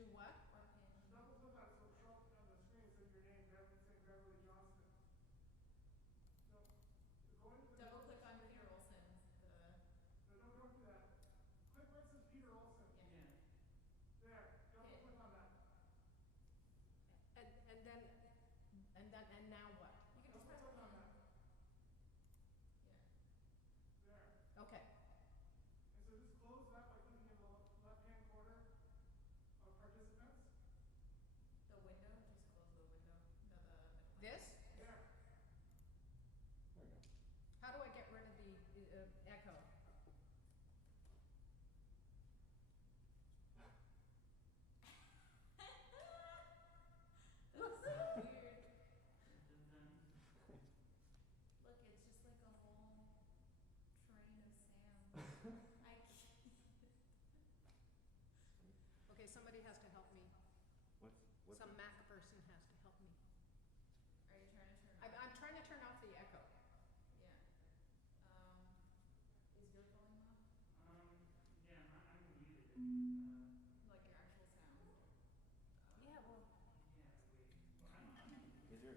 do what? Just double click on it so it'll show up on the screen. It says your name, saying Beverly Johnston. So go into the Double click on Peter Olson. No, don't do that. Click where it says Peter Olson. Yeah. There. Double click on that. And now what? You can just press on that. Yeah. There. Okay. And so just close that by clicking in the left-hand corner of participants. The window, just close the window. No, the This? There. There we go. How do I get rid of the echo? That's so weird. Look, it's just like a whole train of sound. I can't. Okay, somebody has to help me. What's Some Mac person has to help me. Are you trying to turn off? I'm trying to turn off the echo. Yeah. Is your volume off? Yeah, I'm muted. Like your actual sound? Yeah, well. Yeah, wait. Well, I'm is there?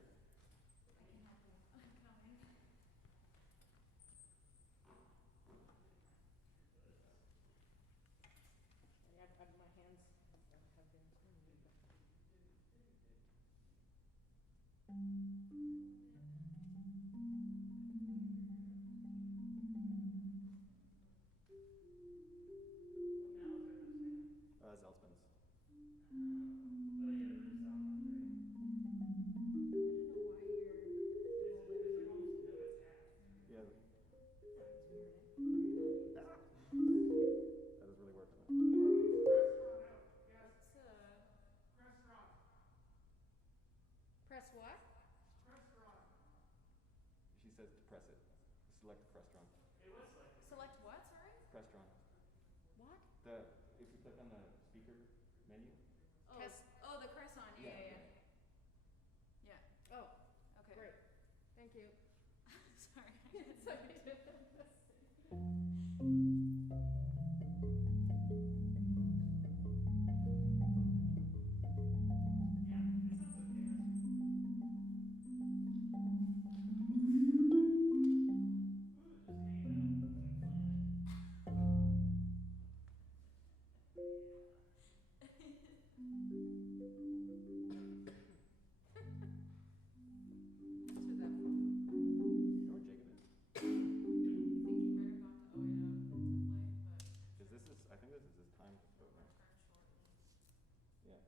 I can help you. I'm coming. My hands have been. What mouths are those fans? Zelspins. Oh yeah, there's Alphonse, right? I don't know why you're There's like almost no attack. Yeah. That's weird. That is really working. Restaurant out. Yes. Restaurant. Press what? Restaurant. She says to press it. Select restaurant. It was selected. Select what, sorry? Restaurant. What? If you click on the speaker menu. Oh, Test. oh, the Cresson. Yeah. Yeah. Oh, Okay. great. Thank you. Sorry. It's okay. Yeah, it sounds okay. Ooh, just hanging out on the planet. To that. You know where Jacob is? I think he might have gone to Oida to play, but I think this is his time to we'll go now. return shortly. Yeah.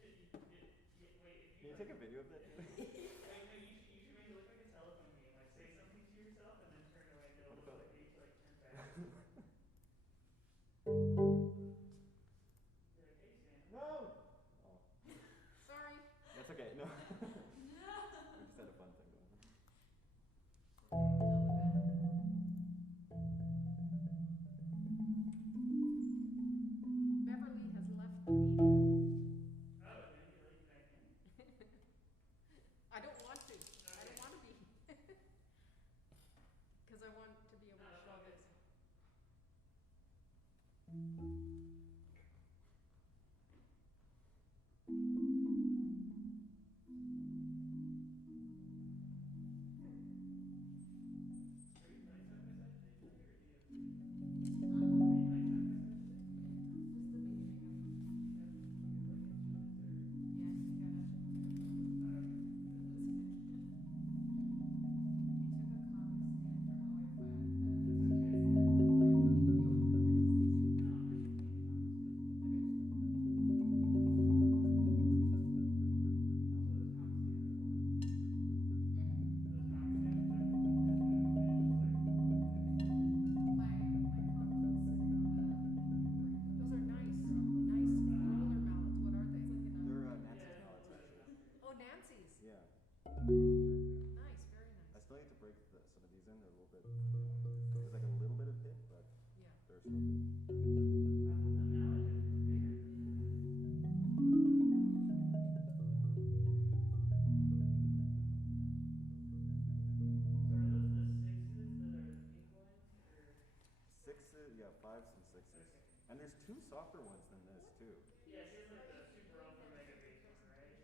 Yeah, he should be able to play now. Wait, Can you take a video of that? Wait, no, you should make it look like a telephone game. Like say something to yourself and then turn away. It'll look like you like turn back. You're like, hey Sam. No! Oh. Sorry. That's okay. No. No. We just had a fun thing going on. Beverly has left the meeting. Oh, then you let you back in? I don't want to. I Okay. don't want to be. Because I want to be able No, to that's show all good. this.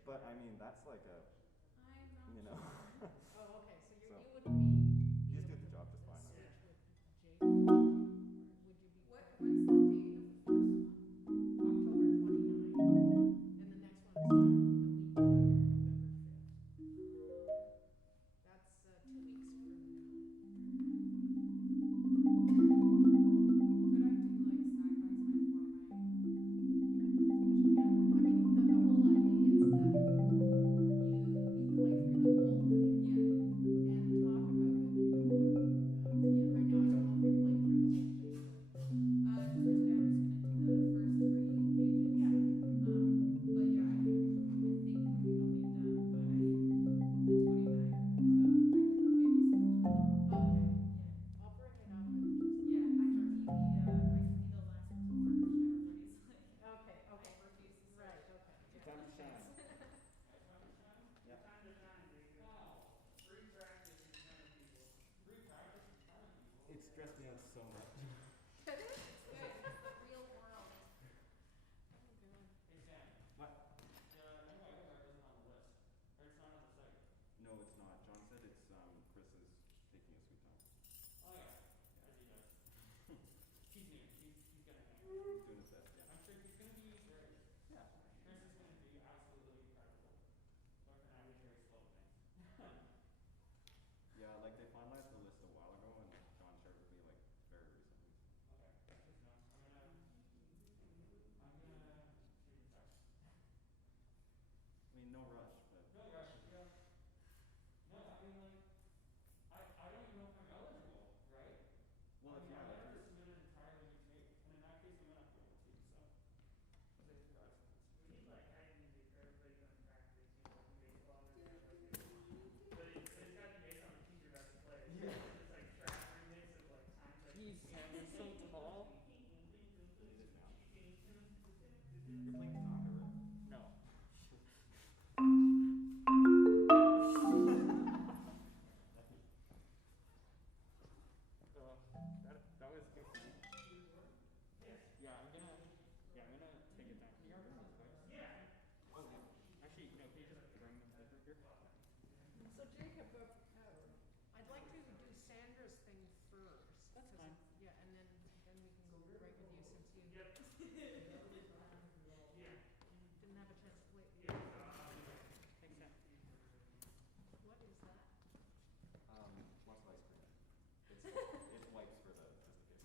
But I mean, that's like a, I'm not you know. sure. Oh, okay, so So, you wouldn't be you just able do the to job just fine. switch with Jake, or would you be? What's the date of the first one? October 29, and the next one is the week later, November 5th. That's 2 weeks from now. Could I do like side by side for my presentation? Yeah, I mean, the whole idea is that you play through the whole thing Yeah. and talk about it, you know, Yeah. right now I don't know if you're playing through the whole thing, but. For today I'm just gonna do the first 3 pages. Yeah. But yeah, I think it'll be done by the 29th, so I could maybe switch it. Okay. Yeah. I'll bring it up and just. Yeah, I can be the last one to march. Everybody's like, Okay, okay. I refuse to switch. Right, okay. Your time to shine. Your time to shine, Jacob. Free practice in front of people. It stressed me out so much. Did it? It's good. It's the real world. Oh, God. What? No, it's not. John said it's Chris is taking his sweet time. He's doing his best, yeah. Yeah. Yeah, like they finalized the list a while ago and John shared with me like very recently. I mean, no rush, but well, if yeah, like there's We need like hype music for everybody doing practice, you know, in baseball where they have like this. But it's gotta be based on the teams you're about to play. Yeah. So it's like trap remix of like times like Jeez, Sam, you're so tall. it is now. You're playing conga, right? No. That was good. Yes. Yeah, I'm gonna take it down. Can you order those books? Yeah. Oh, actually, no, can you just bring them over here? So Jacob, I'd like to do Sandra's thing first. That's 'cause fine. yeah, and then we can go right with you since you. Yep. Yeah. Didn't have a chance to wait. Yeah. Thanks, Sam. What is that? Lots of ice cream. It's wipes for just the kids.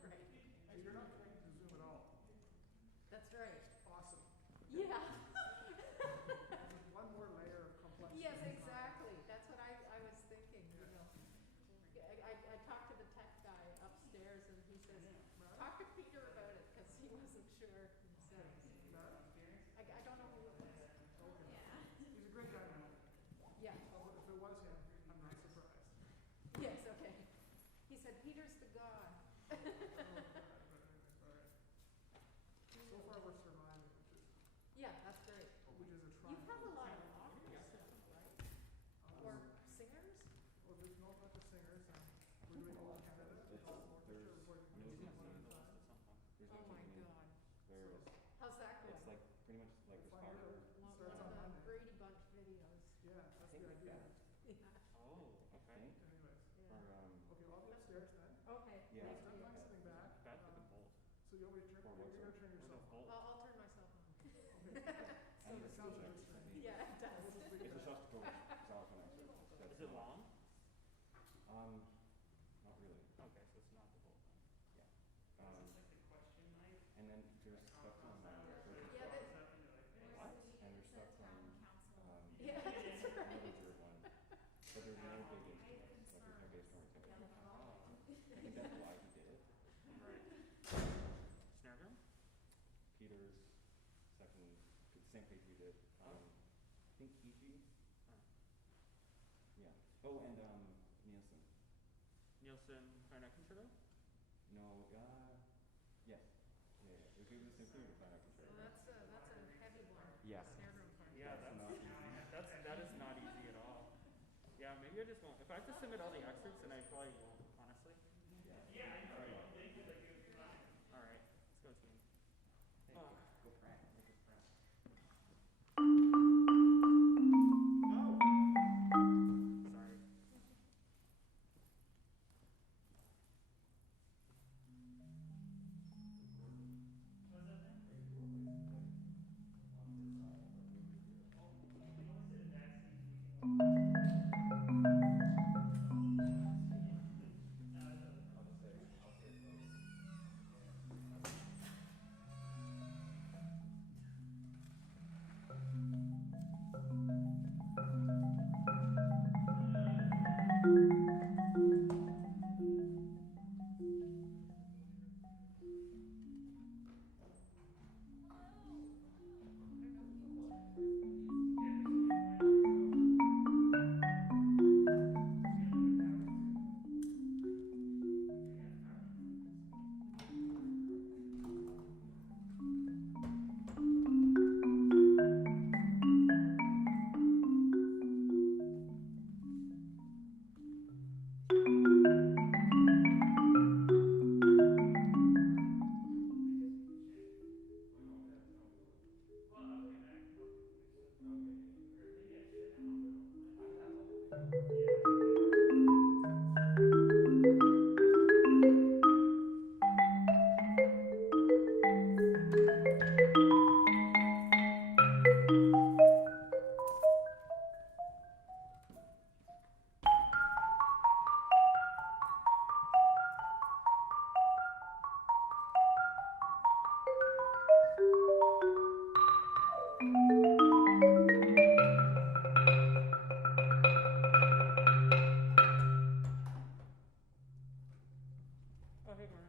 Right. Hey, you're not connected to Zoom at all. That's right. Awesome. Yeah. Just one more layer of complexity. Yes, exactly. That's what I was thinking, you know. I talked to the tech guy upstairs and he says, talk to Peter about it because he wasn't sure himself. I don't know who it was. Okay. Yeah. He's a great guy, man. Yeah. Although if it was him, I'm not surprised. Yes, okay. He said, Peter's the god. Oh, God, but anyways, all right. So far we're surviving, Yeah, that's great. which is a You triumph. have a lot of opera stuff, right? Or singers? Well, there's no bunch of singers. We're doing Old Canada. It's there's music one at a scene. time. There's Oh no my taking in. God. There's How's that going? it's like pretty much like We'll there's find fire. out. One Starts of on the Monday. Brady Bunch videos. Yeah, I that's think the like idea. that. Yeah. Oh, okay. Anyways, Or okay, well, I'll be upstairs then. Okay, Yeah. thank Step you. back, something back. Bad for the bolt. So you want me to turn? For You're what, gonna sorry? turn yourself on. Bolt. I'll turn myself on. Okay. And It the sounds speaker. very strange. Yeah, it does. What's the It's speaker? a Shostakovich xylophone actually. Is it long? Not really. Okay, so it's not the bolt then. Yeah. Is this like the question mic? And then there's stuff from Yeah, that, Stuff into like this. and there's It's stuff a from town council. yeah, that's another right. weird one. But there's no big instrument. Like there's no bass drum or something. I think that's why he did it. Right. Snare drum? Peter's second, the same page we did. I think EG. Yeah. Oh, and Nielsen. Nielsen clarinet concerto? No, yes. Yeah, yeah. It was the symphony or clarinet So concerto. that's a heavy one. Yeah. Snare drum part. Yeah, That's that's not easy. that is not easy at all. Yeah, maybe I just won't. If I have to submit all the excerpts, then I probably won't, honestly. Yeah, I know. They could like give you mine. All right, let's go team. Go prank. Make us prank. Sorry. Oh, hey, Gordon.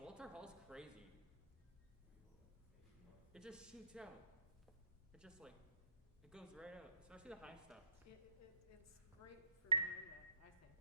Walter Hall's crazy. It just shoots out. It just like, it goes right out, especially the high stuff. It's great for marimba, I think.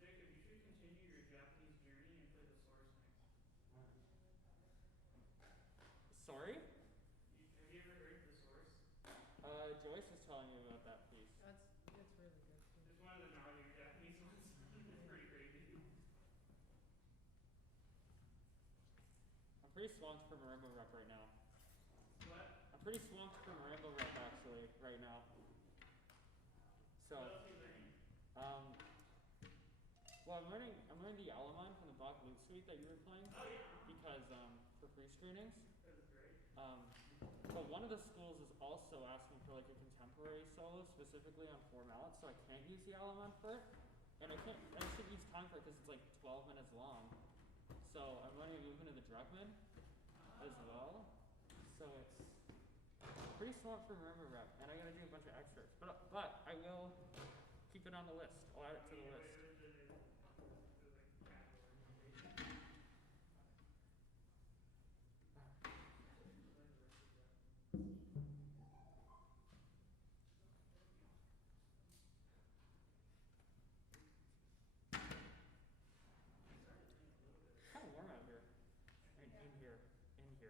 Jacob, you should continue your Japanese journey and play the source next. Sorry? Have you ever heard the source? Joyce was telling me about that piece. It's really good too. It's one of the gnarlier Japanese ones. It's pretty crazy. I'm pretty swamped for marimba rep right now. What? I'm pretty swamped for marimba rep actually right now. So. What else are you learning? Well, I'm learning the Alaman from the Bach Lute Suite that you were playing. Oh yeah. Because for free screenings. That was great. But one of the schools is also asking for like a contemporary solo specifically on 4 mallets, so I can't use the Alaman for it. And I should use time for it because it's like 12 minutes long. So I'm learning a movement of the Drugman as well. So it's pretty smart for marimba rep, and I gotta do a bunch of extras. But I will keep it on the list. I'll add it to the list. It's kind of warm out here. In here.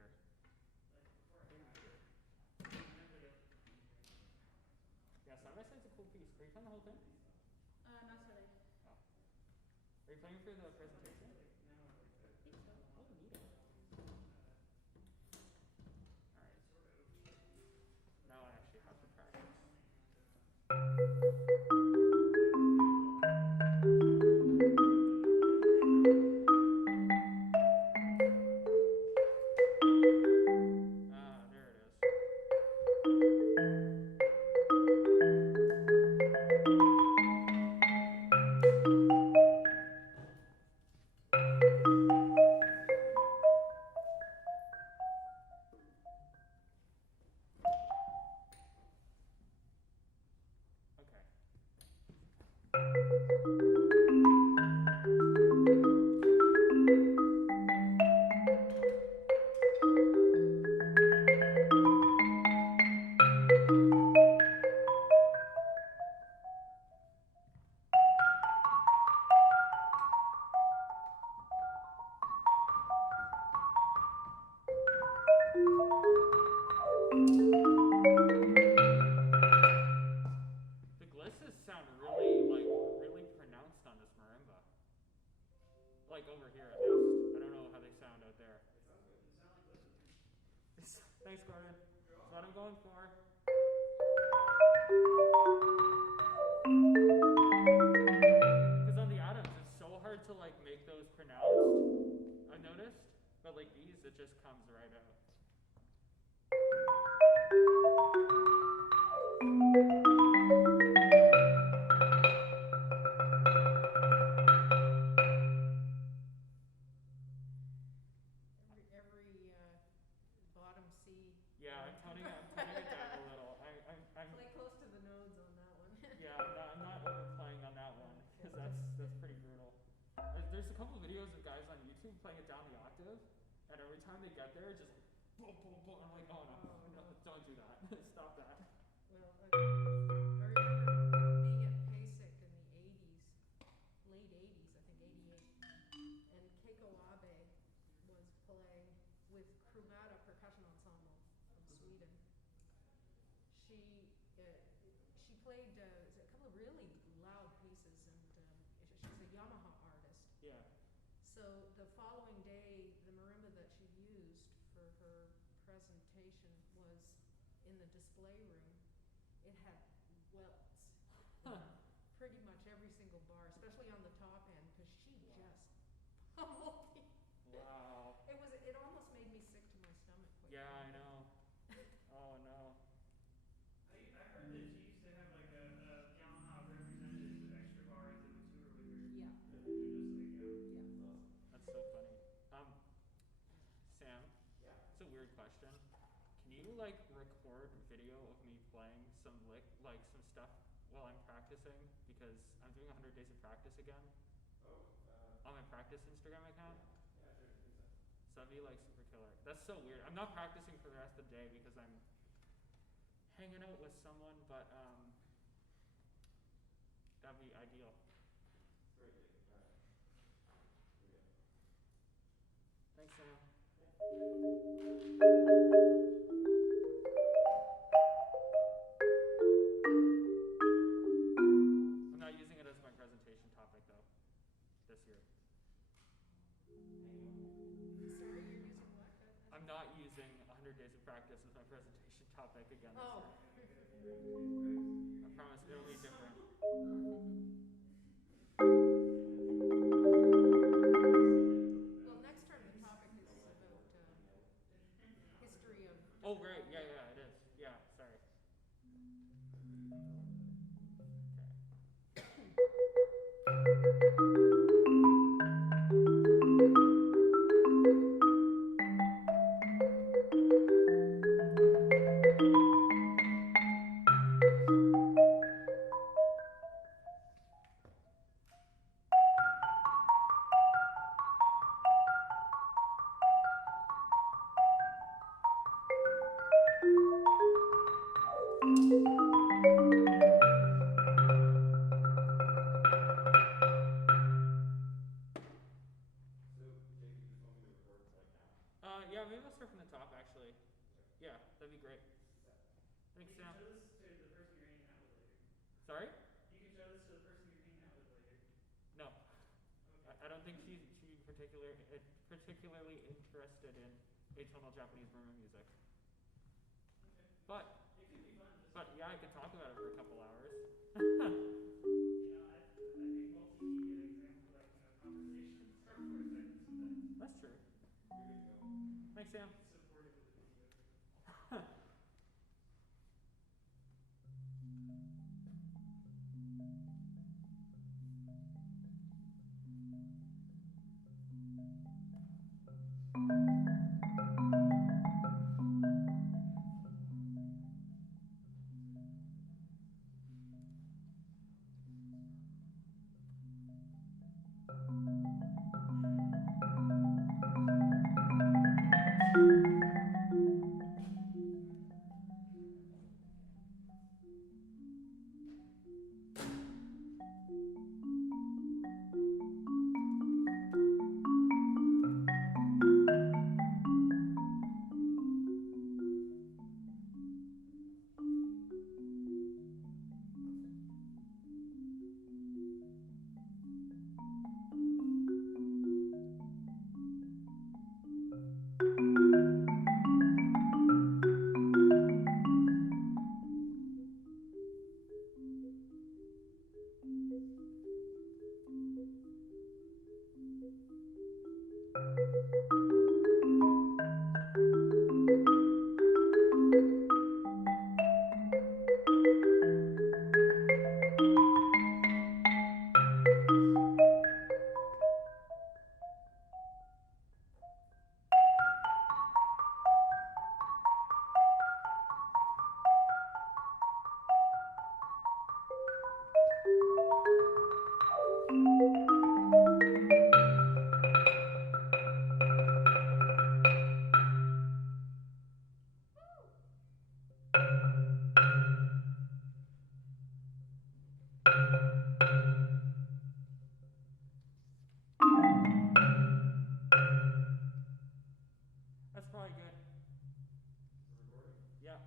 Yeah, side by side's a cool piece. Are you playing the whole thing? Not today. Oh. Are you playing for the presentation? I think so. Oh, neat. Alright. Now I actually have to practice. There it is. Okay. The glisses sound really pronounced on this marimba. Like over here at least. I don't know how they sound out there. They sound good. They sound like glisses to me. Thanks, Gordon. That's what I'm going for. Because on the Adams, it's so hard to like make those pronounced. I've noticed. But like these, it just comes right out. Every bottom C. Yeah, I'm toning it down a little. I'm Play close to the nodes on that one. Yeah, I'm not overplaying on that one because that's pretty brutal. There's a couple videos of guys on YouTube playing it down the octave, and every time they get there, it's just boom, boom, boom. I'm like, oh no, don't do that. Stop that. Well, I remember being at PASIC in the 80s, late 80s, I think 88, and Keiko Abe was playing with Krumata Percussion Ensemble from Sweden. She played a couple of really loud pieces, and she's a Yamaha artist. Yeah. So the following day, the marimba that she used for her presentation was in the display room. It had welts in single bar, especially on the top end, because she just pummeled me. Wow. It almost made me sick to my stomach. Quite Yeah, I frankly. know. Oh no. I heard that she used to have like a Yamaha representative with extra bars that would tour with her. Yeah, And they're just like, yeah. yeah. That's so funny. Sam, Yeah. it's a weird question. Can you like record video of me playing some some stuff while I'm practicing? Because I'm doing 100 days of practice again Oh, on my practice Instagram account. yeah, sure, do so. So that'd be like super killer. That's so weird. I'm not practicing for the rest of the day because I'm hanging out with someone, but that'd be ideal. Great, Jake. All right. Here we go. Thanks, Sam. I'm not using it as my presentation topic though this year. Sorry, you're using what? I'm not using 100 days of practice as my presentation topic again this Oh. year. I promise it'll be different. Well, next term the topic is about history of. Oh right, yeah, it is. Yeah, sorry. So, Jake, you just want me to record like now? Yeah, maybe I'll start from the top actually. Okay. Yeah, that'd be great. Yeah. Thanks, You Sam. can show this to the person you're hanging out with later. Sorry? You can show this to the person you're hanging out with later. No. Okay. I don't think she'd be particularly interested in atonal Japanese Burman music. Okay. But It could be fun. yeah, I could talk about it for a couple hours. I think multimedia conversations are more effective sometimes. That's true. You're good to go. Thanks, Sam. Supportive of the video. That's probably good. The recording? Yeah.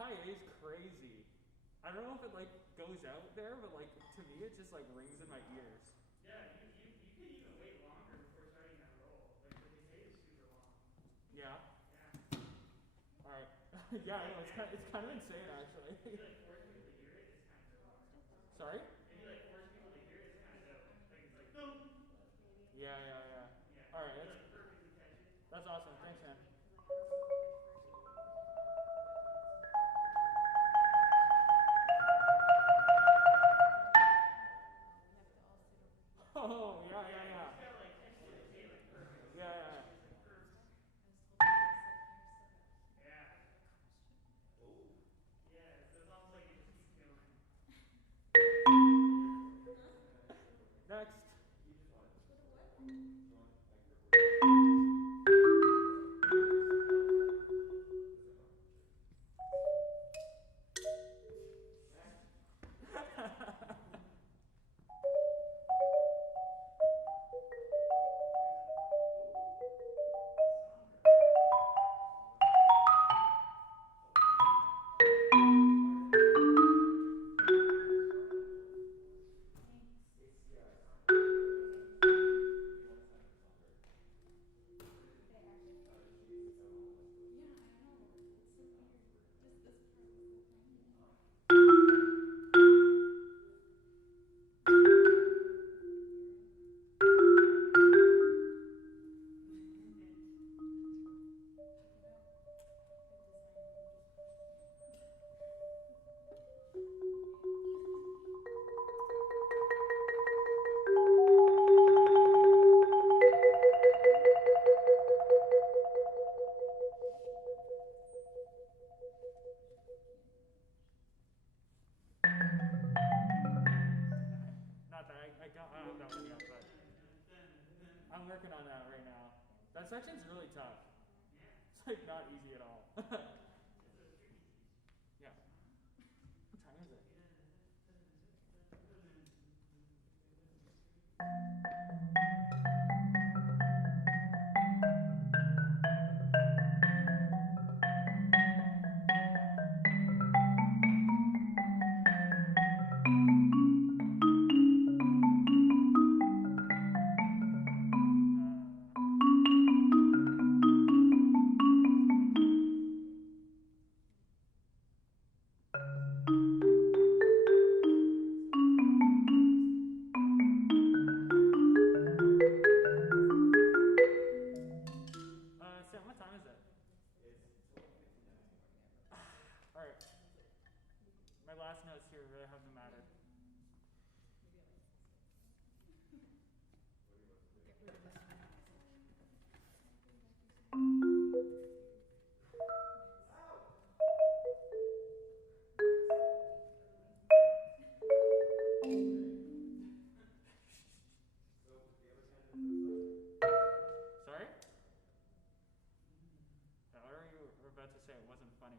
high A is crazy. I don't know if it like goes out there, but like to me it just like rings in my ears. Yeah, you could even wait longer before starting that roll. Like the decay is super long. Yeah. Yeah. All right. Yeah, I know it's kind of insane actually. If you like force people to hear it, it's kind of dope. Sorry? If you like force people to hear it, it's kind of dope. Like it's like boom. Yeah, yeah, yeah. Yeah. All right, You like perfectly catch it. that's awesome. Thanks, man. Oh, yeah, yeah, Yeah, you yeah. just gotta like catch the decay like perfectly. Yeah, yeah, yeah. Just like perfect. Yeah. Yeah, so it's almost like it just keeps going. Next. Not that I don't have that one yet, but I'm working on that right now. That section's really tough. It's like not easy at all. Yeah. What time is it? Sam, what time is it? All right. My last notes here really haven't mattered. Sorry? What are you about to say? It wasn't funny.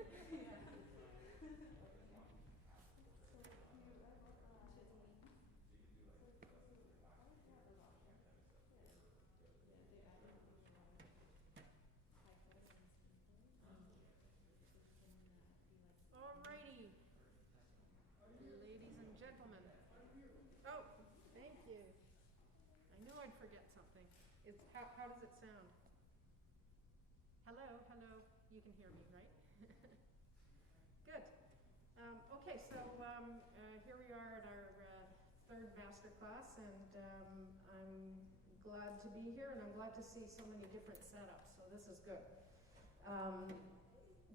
Alrighty, ladies and gentlemen. Oh, thank you. I knew I'd forget something. How does it sound? Hello, hello. You can hear me, right? Good. Okay, so here we are at our third master class, and I'm glad to be here, and I'm glad to see so many different setups. So this is good.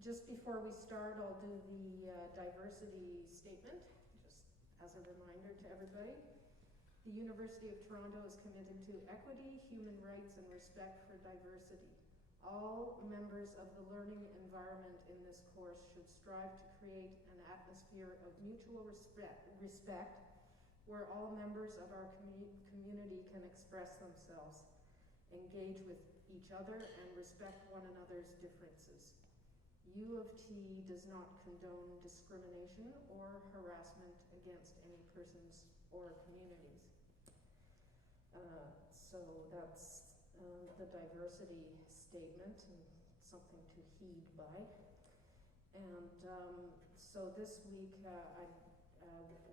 Just before we start, I'll do the diversity statement, just as a reminder to everybody. The University of Toronto is committed to equity, human rights, and respect for diversity. All members of the learning environment in this course should strive to create an atmosphere of mutual respect where all members of our community can express themselves, engage with each other, and respect one another's differences. U of T does not condone discrimination or harassment against any persons or communities. So that's the diversity statement, and something to heed by. And so this week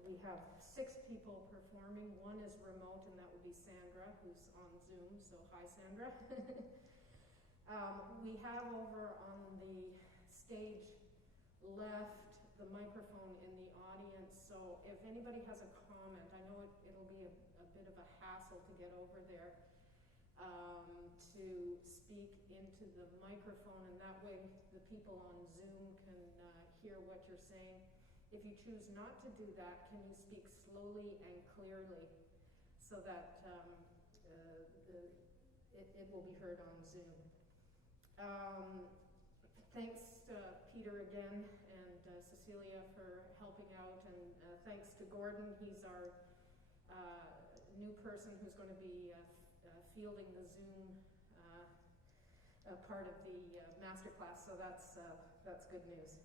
we have 6 people performing. One is remote, and that would be Sandra, who's on Zoom. So hi, Sandra. We have over on the stage left the microphone in the audience, so if anybody has a comment, I know it'll be a bit of a hassle to get over there, to speak into the microphone, and that way the people on Zoom can hear what you're saying. If you choose not to do that, can you speak slowly and clearly so that it will be heard on Zoom. Thanks Peter again, and Cecilia for helping out, and thanks to Gordon. He's our new person who's going to be fielding the Zoom part of the masterclass, so that's good news.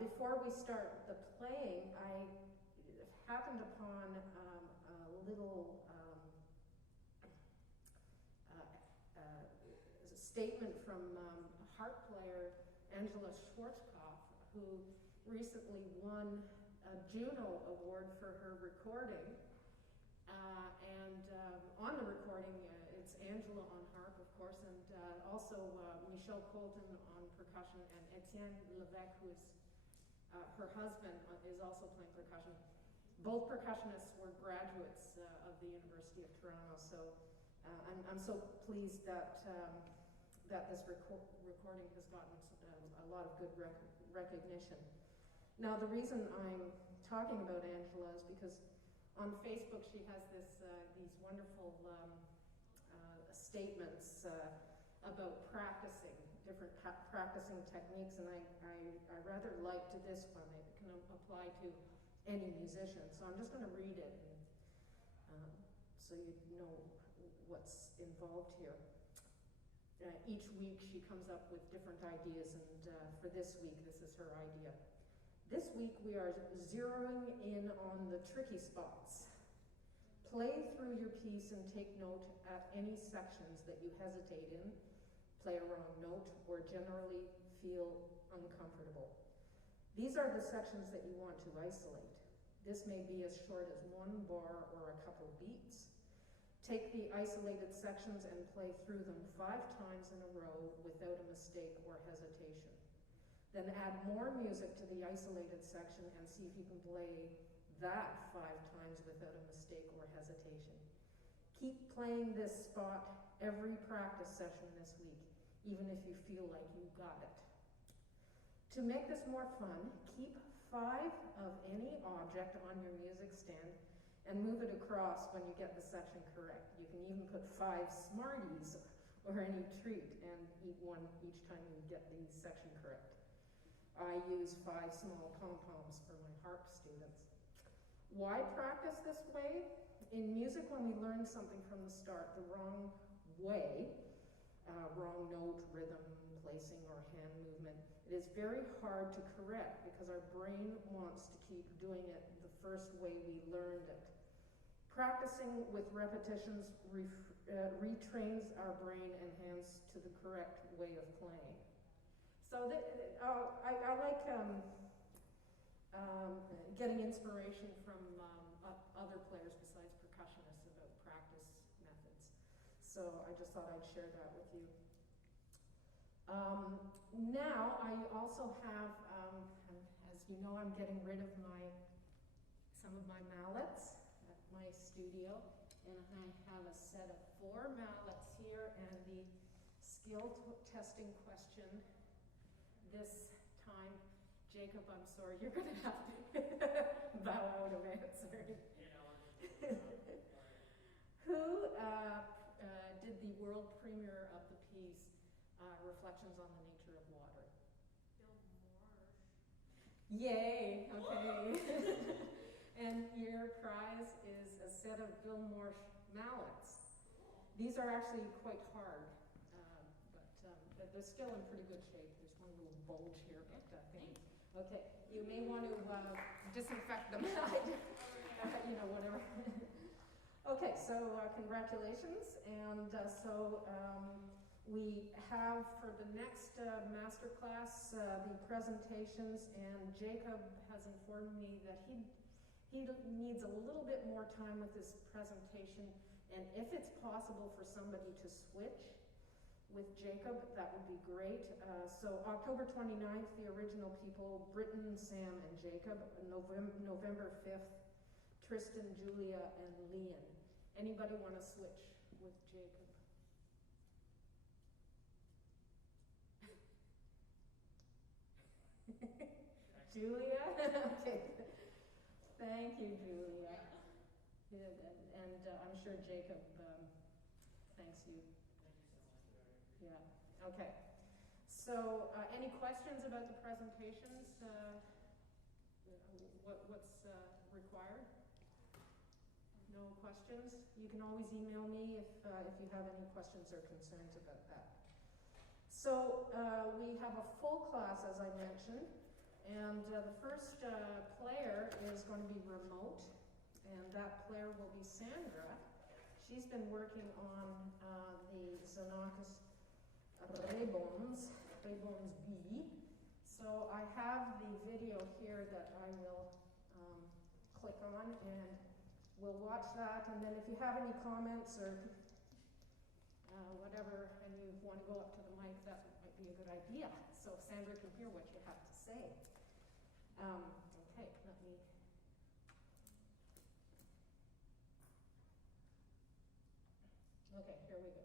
Before we start the playing, I happened upon a little statement from harp player Angela Schwarzkopf, who recently won a Juno Award for her recording. On the recording, it's Angela on harp, of course, and also Michelle Colton on percussion, and Etienne Levesque, who is her husband, is also playing percussion. Both percussionists were graduates of the University of Toronto, so I'm so pleased that that this recording has gotten a lot of good recognition. Now, the reason I'm talking about Angela is because on Facebook she has these wonderful statements about practicing, different practicing techniques, and I rather liked this one. It can apply to any musician, so I'm just going to read it, and, so you know what's involved here. Each week she comes up with different ideas, and for this week, this is her idea. This week we are zeroing in on the tricky spots. Play through your piece and take note at any sections that you hesitate in, play a wrong note, or generally feel uncomfortable. These are the sections that you want to isolate. This may be as short as 1 bar or a couple beats. Take the isolated sections and play through them 5 times in a row without a mistake or hesitation. Then add more music to the isolated section and see if you can play that 5 times without a mistake or hesitation. Keep playing this spot every practice session this week, even if you feel like you got it. To make this more fun, keep 5 of any object on your music stand and move it across when you get the section correct. You can even put 5 Smarties or any treat and eat one each time you get the section correct. I use 5 small pom-poms for my harp students. Why practice this way? In music, when we learn something from the start the wrong way, wrong note, rhythm, placing, or hand movement, is very hard to correct because our brain wants to keep doing it the first way we learned it. Practicing with repetitions retrains our brain and hands to the correct way of playing. So I like getting inspiration from other players besides percussionists about practice methods. So I just thought I'd share that with you. Now I also have, as you know, I'm getting rid of some of my mallets at my studio, and I have a set of 4 mallets here, and the skill testing question this time, Jacob, I'm sorry, you're going to have to bow out of answering. Who did the world premiere of the piece, Reflections on the Nature of Water? Bill Moore. Yay, okay. And your prize is a set of Bill Moore mallets. These are actually quite hard, but they're still in pretty good shape. There's one little bulge here, but okay, you may want to disinfect them. You know, whatever. Okay, so congratulations, and we have for the next master class the presentations, and Jacob has informed me that he needs a little bit more time with this presentation, and if it's possible for somebody to switch with Jacob, that would be great. So October 29th, the original people, Britton, Sam, and Jacob. November 5th, Tristan, Julia, and Leon. Anybody want to switch with Jacob? Julia? Okay. Thank you, Julia. And I'm sure Jacob thanks you. Yeah, okay. So any questions about the presentations? What's required? No questions? You can always email me if you have any questions or concerns about that. So we have a full class, as I mentioned, and the first player is going to be remote, and that player will be Sandra. She's been working on the Xenakis Rebons B. So I have the video here that I will click on, and we'll watch that, and then if you have any comments or whatever, and you want to go up to the mic, that might be a good idea, so Sandra can hear what you have to say. Okay, let me... Okay, here we go.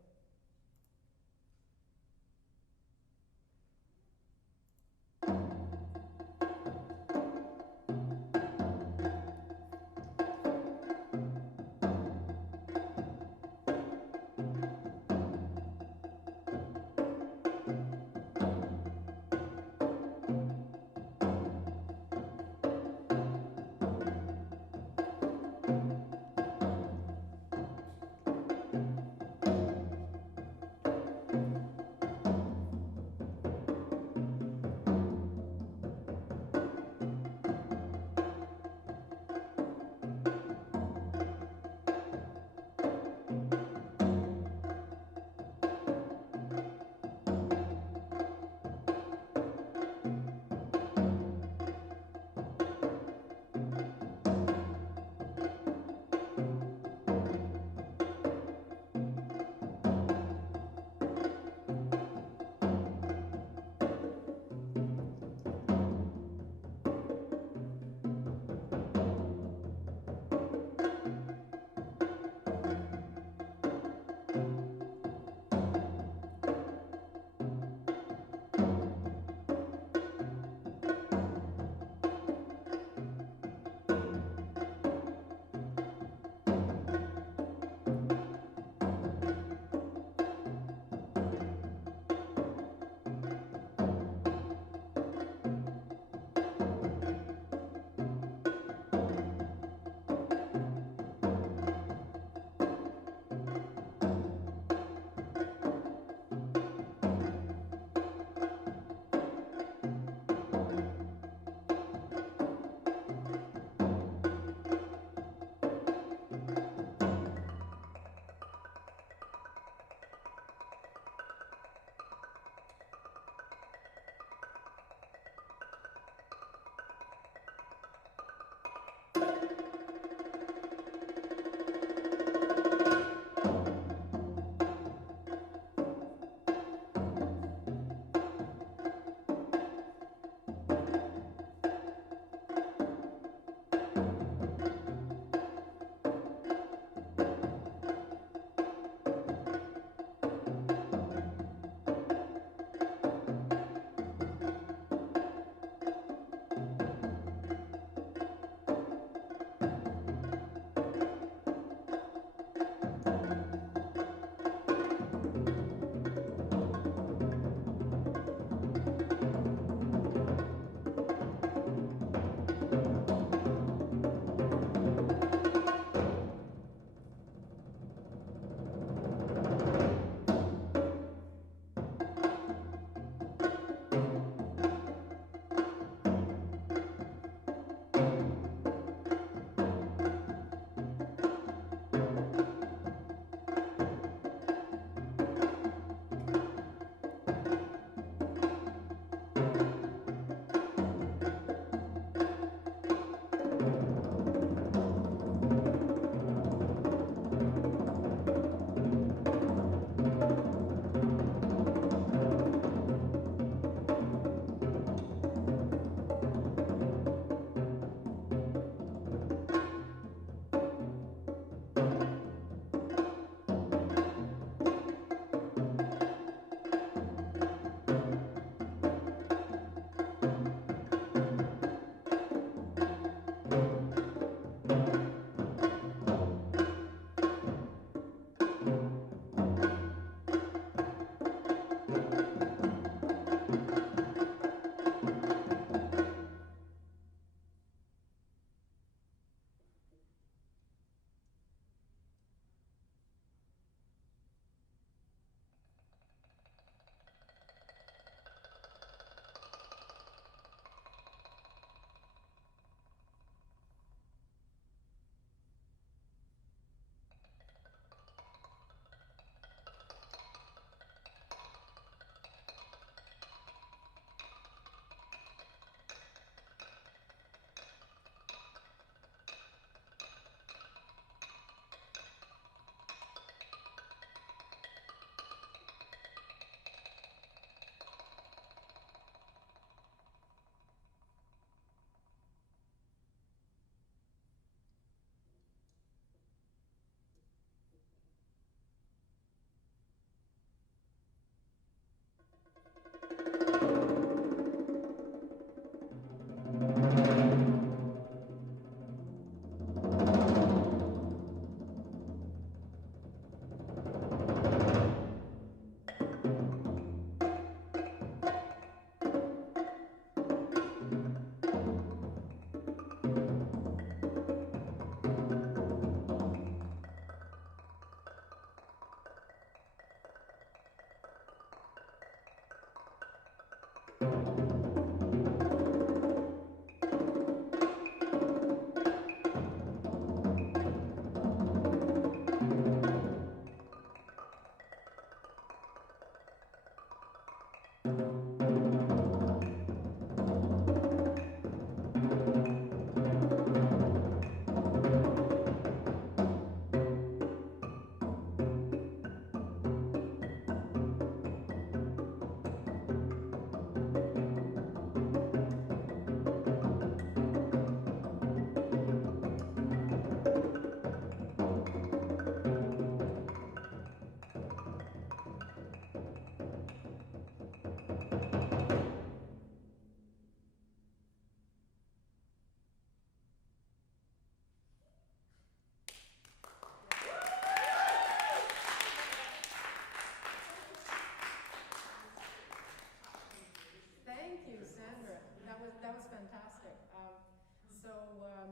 Thank you, Sandra. That was fantastic.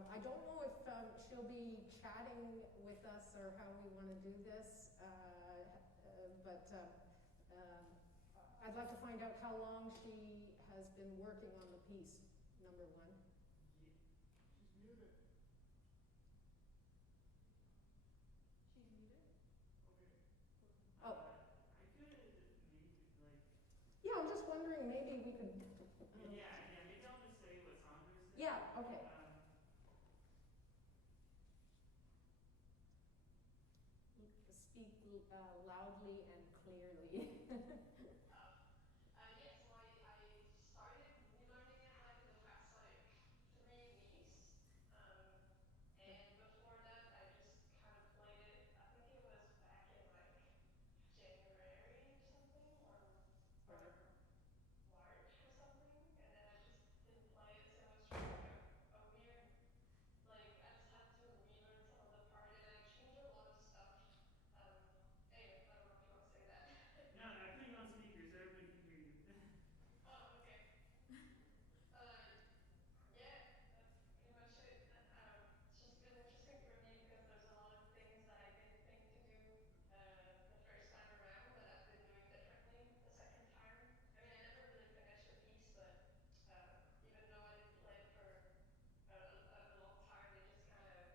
I don't know if she'll be chatting with us or how we want to do this, but I'd like to find out how long she has been working on the piece, number one. She's muted. She's muted. Okay. Oh. I could maybe like. Yeah, I'm just wondering, maybe we could. Maybe I'll just say what Sandra said. Yeah. Okay. Speak loudly and clearly. Yes, so I started relearning it like in the past 3 weeks. And before that, I just kind of played it. I think it was back in like January or something, or Right. March or something. And then I just didn't play it, so it was just like a weird, like I just had to relearn some of the part, and I changed a lot of stuff. Anyway, I don't know if you want to say that. No, I put you on speaker so everybody can hear you. Oh, okay. Yeah, that's pretty much it. It's just been interesting for me because there's a lot of things that I didn't think to do the first time around that I've been doing differently the second time. I mean, I never really finished the piece, but even though I didn't play it for a long time, they just kind of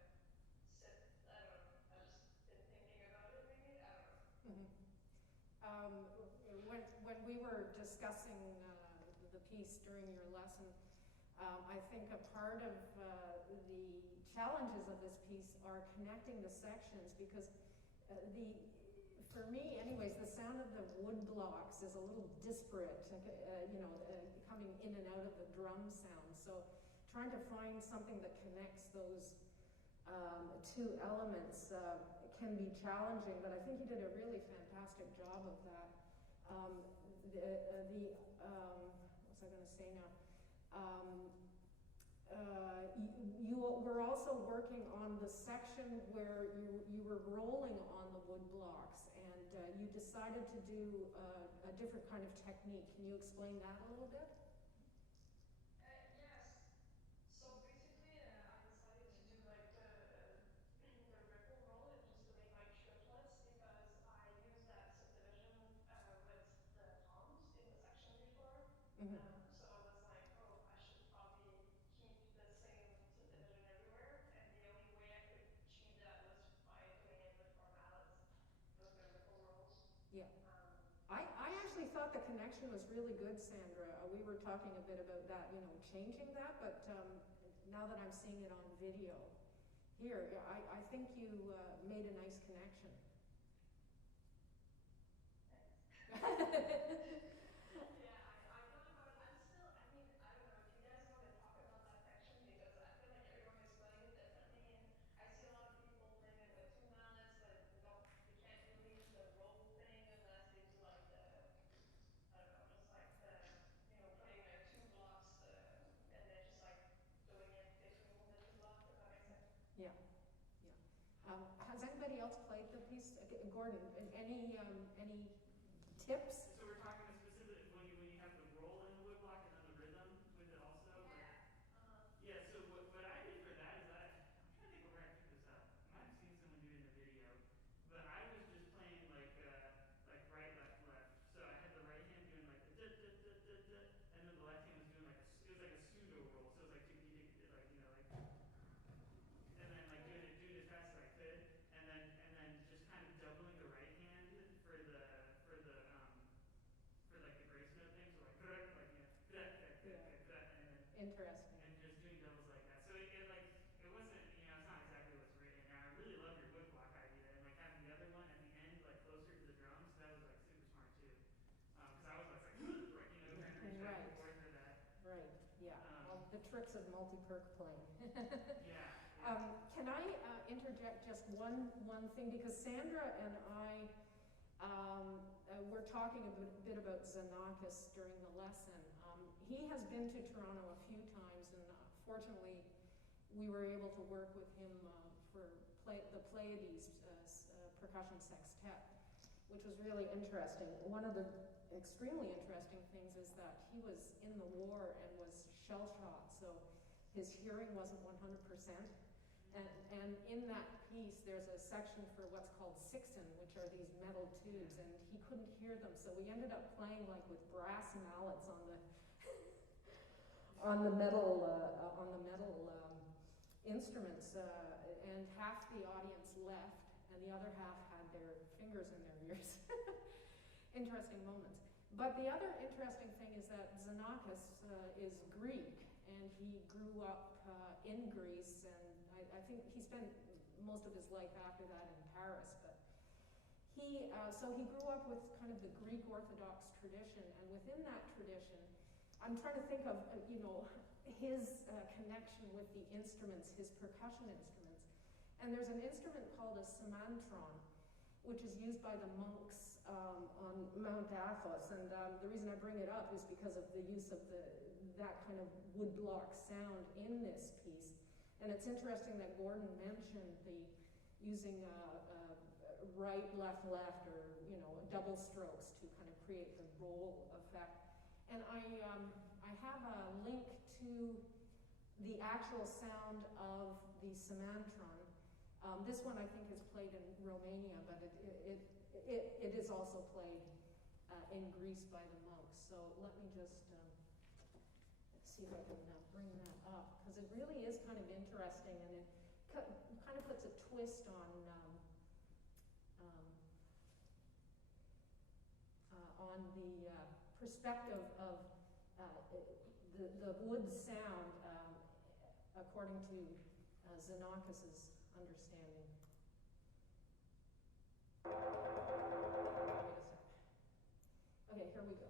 sit. I don't know. I've just been thinking about it. Maybe I don't know. When we were discussing the piece during your lesson, I think a part of the challenges of this piece are connecting the sections, because for me anyways, the sound of the wood blocks is a little disparate, coming in and out of the drum sound. So trying to find something that connects those two elements can be challenging, but I think you did a really fantastic job of that. What was I going to say now? You were also working on the section where you were rolling on the wood blocks, and you decided to do a different kind of technique. Can you explain that a little bit? Yes. So basically, I decided to do like the ripple roll and just to make like triplets, because I used that subdivision with the toms in the section before. Mm-hmm. So I was like, oh, I should probably keep the same subdivision everywhere. And the only way I could achieve that was by doing it with 4 mallets, with the ripple rolls. Yeah. I actually thought the connection was really good, Sandra. We were talking a bit about that, changing that, but now that I'm seeing it on video here, I think you made a nice connection. Yeah, I thought about it. I mean, I don't know if you guys want to talk about that section, because I feel like everyone is playing it differently, and I see a lot of people playing it with 2 mallets, but they can't really use the roll thing unless they do like I don't know, just like putting 2 blocks and then just like doing it between the 2 blocks, if that makes sense. Yeah. Has anybody else played the piece? Gordon, any tips? So we're talking specifically when you have the roll in the wood block and then the rhythm with it also. Yeah. So what I did for that is I'm trying to think of where I picked this up. I might have seen someone do it in a video, but I was just playing like right, left, left. So I had the right hand doing like the da da da da da, and then the left hand was doing like it was like a pseudo roll. So it was like tickety tickety, like and then like doing it as fast as I could, and then just kind of doubling the right hand for like the grace note thing. So like and Interesting. and just doing doubles like that. So it wasn't, it's not exactly what's written. And I really love your wood block idea, and like having the other one at the end like closer to the drums, that was like super smart too. Because I was like trying to reach back and forth for that. Right. Yeah. The tricks of multi-perk playing. Yeah. Can I interject just one thing, because Sandra and I were talking a bit about Xenakis during the lesson. He has been to Toronto a few times, and fortunately we were able to work with him for the Pleiades percussion sextet, which was really interesting. One of the extremely interesting things is that he was in the war shell shocked, so his hearing wasn't 100%. And in that piece, there's a section for what's called sixten, which are these metal tubes, and he couldn't hear them, so we ended up playing like with brass mallets on the metal instruments, and half the audience left, and the other half had their fingers in their ears. Interesting moments. But the other interesting thing is that Xenakis is Greek, and he grew up in Greece, and I think he spent most of his life after that in Paris. But so he grew up with kind of the Greek Orthodox tradition, and within that tradition, I'm trying to think of his connection with the instruments, his percussion instruments. And there's an instrument called a semantron, which is used by the monks on Mount Athos. And the reason I bring it up is because of the use of that kind of woodblock sound in this piece. And it's interesting that Gordon mentioned using right, left, left, or double strokes to kind of create the roll effect. And I have a link to the actual sound of the semantron. This one I think is played in Romania, but it is also played in Greece by the monks. So let me just see if I can bring that up, because it really is kind of interesting, and it kind of puts a twist on the perspective of the wood sound according to Xenakis' understanding. Wait a sec. Okay, here we go.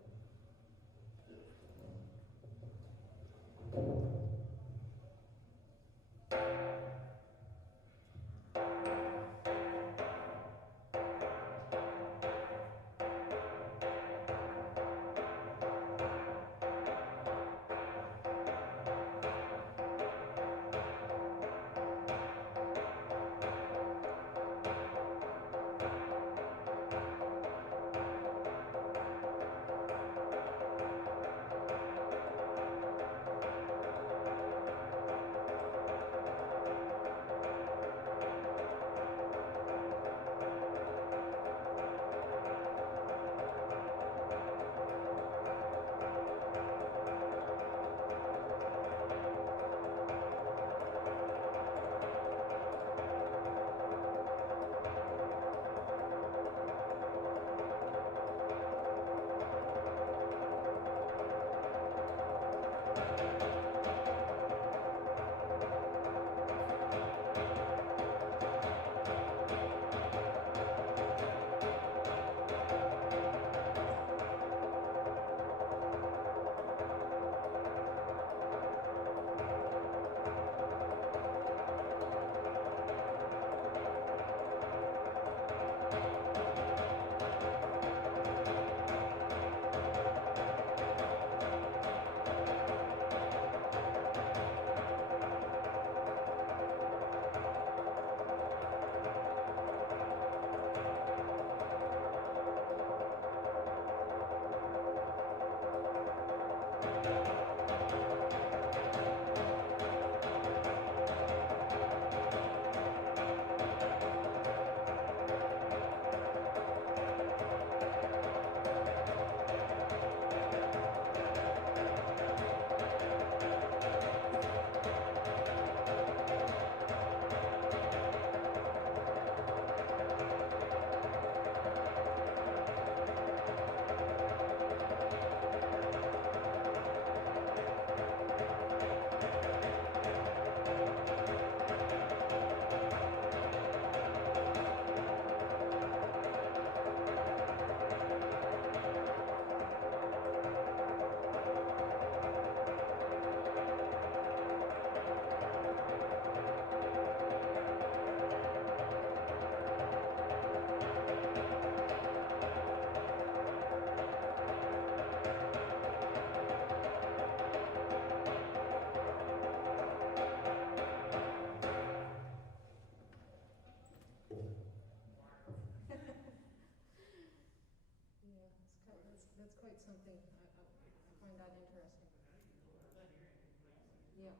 Yeah.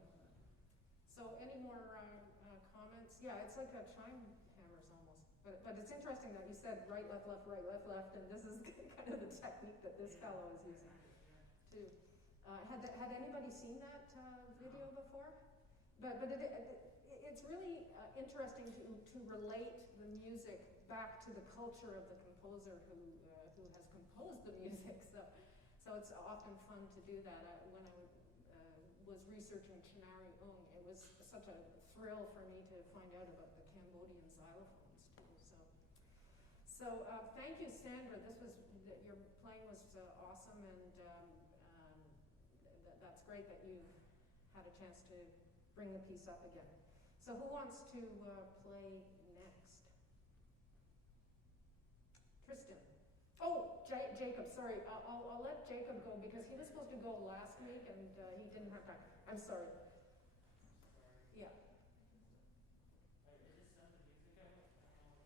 So any more comments? Yeah, it's like a chime hammers almost. But it's interesting that you said right, left, right, left, and this is kind of the technique that this fellow is using too. Had anybody seen that video before? But it's really interesting to relate the music back to the culture of the composer who has composed the music. So it's often fun to do that. When I was researching Chinari Ung, it was such a thrill for me to find out about the Cambodian xylophones too. So thank you, Sandra. Your playing was awesome, and that's great that you had a chance to bring the piece up again. So who wants to play next? Tristan. Oh, Jacob, sorry. I'll let Jacob go because he was supposed to go last week and he didn't have time. I'm sorry. Yeah. I just sent the music out.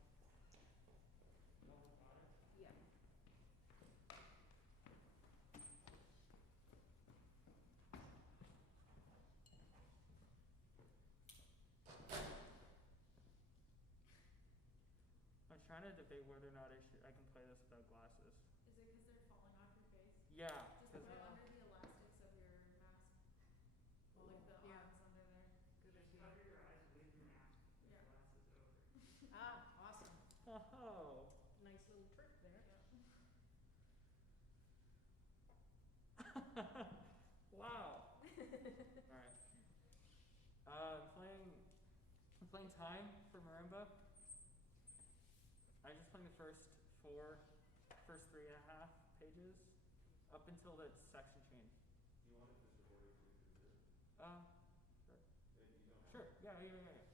No one got it? Yeah. I'm trying to debate whether or not I can play this without glasses. Is it because they're falling off your face? Yeah. Just put it under the elastics of your mask. Well, like the Yeah. arms under there. Good Just idea. cover your eyes with your mask with Yeah. glasses over. Awesome. Oh. Nice little trick there. Wow. All right. I'm playing time for marimba. I'm just playing the first three and a half pages, up until the section change. Do you want it just recorded too through this? Sure. You don't have Sure. to. Yeah.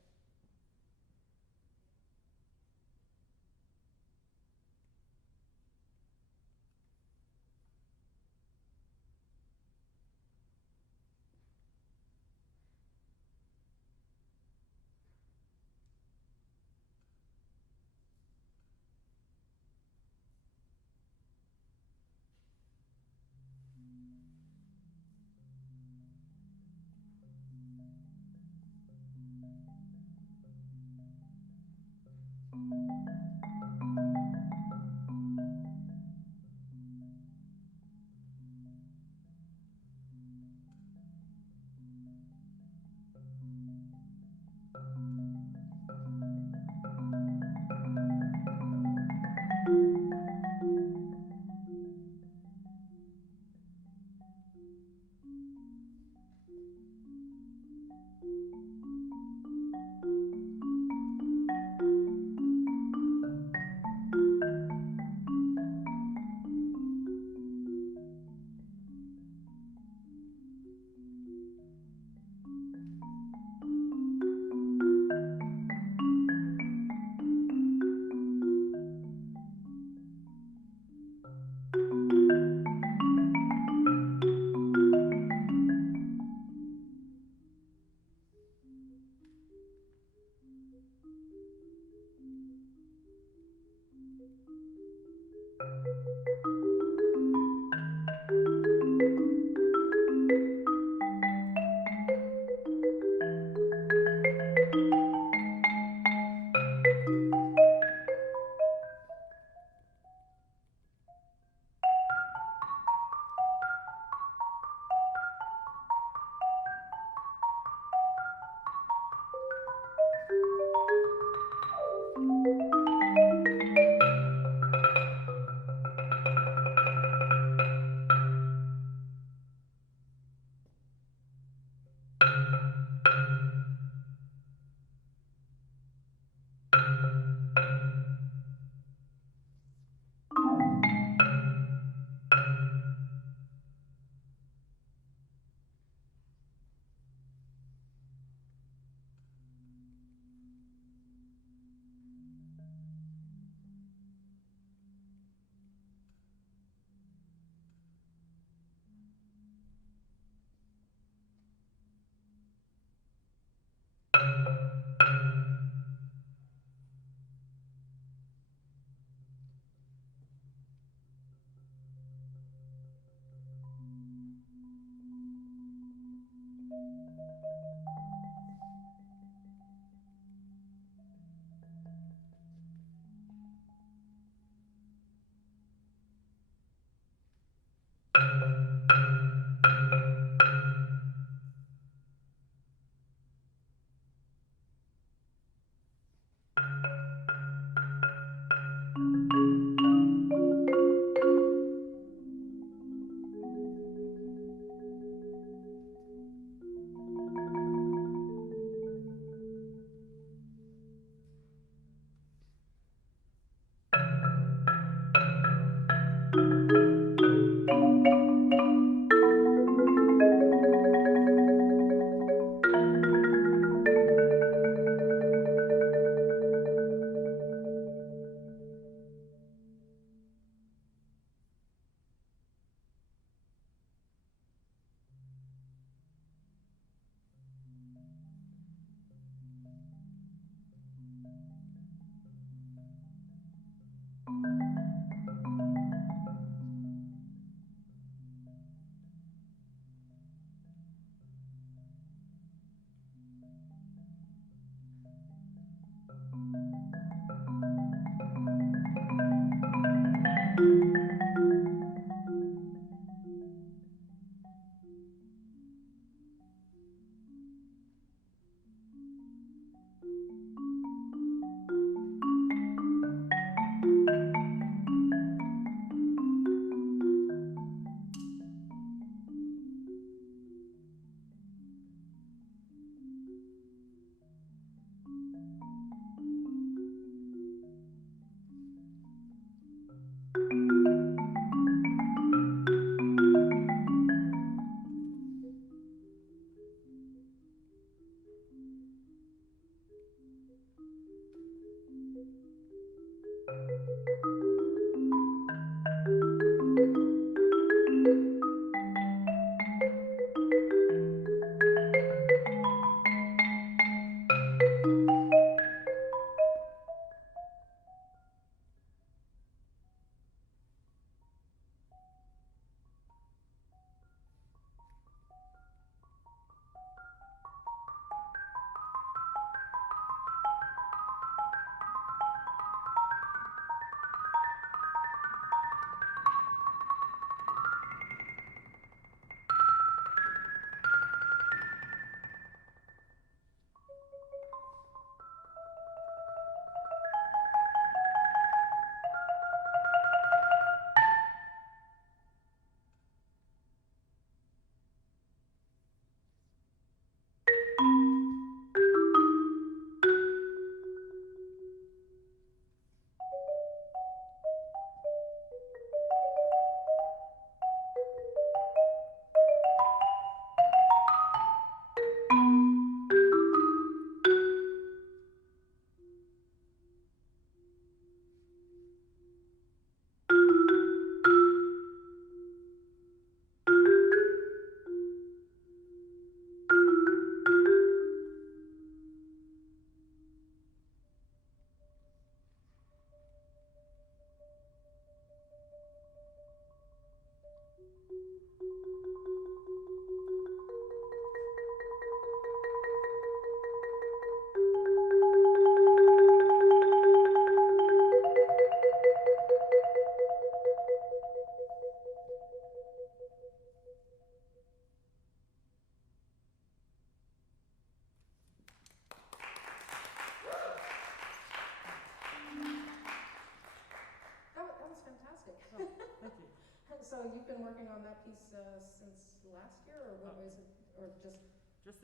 So you've been working on that piece since last year, or what was it, or just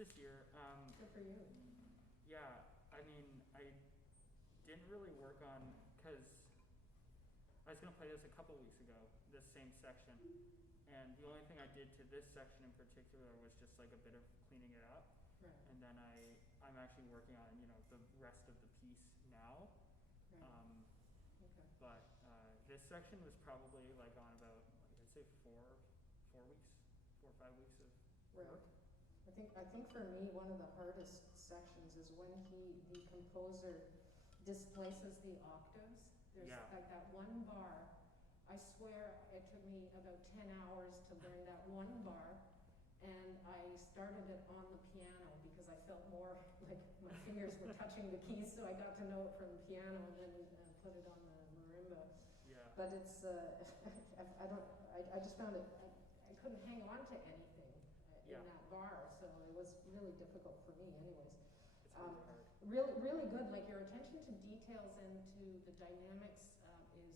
this year. Good for you. Yeah, I mean, I didn't really work on, because I was going to play this a couple weeks ago, this same section, and the only thing I did to this section in particular was just like a bit of cleaning it up, Right. and then I'm actually working on, the rest of the piece now. Right. Okay. But this section was probably like on about, I'd say 4 weeks, 4 or 5 weeks of work. I think for me, one of the hardest sections is when the composer displaces the octaves. There's like that one bar. I swear it took me about 10 hours to learn that one bar, and I started it on the piano because I felt more like my fingers were touching the keys, so I got to know it from the piano and then put it on the marimba. Yeah. But it's, I just found it, I couldn't hang on to anything in that bar, so it was really difficult for me anyways. It's really hard. Really good, like your attention to details and to the dynamics is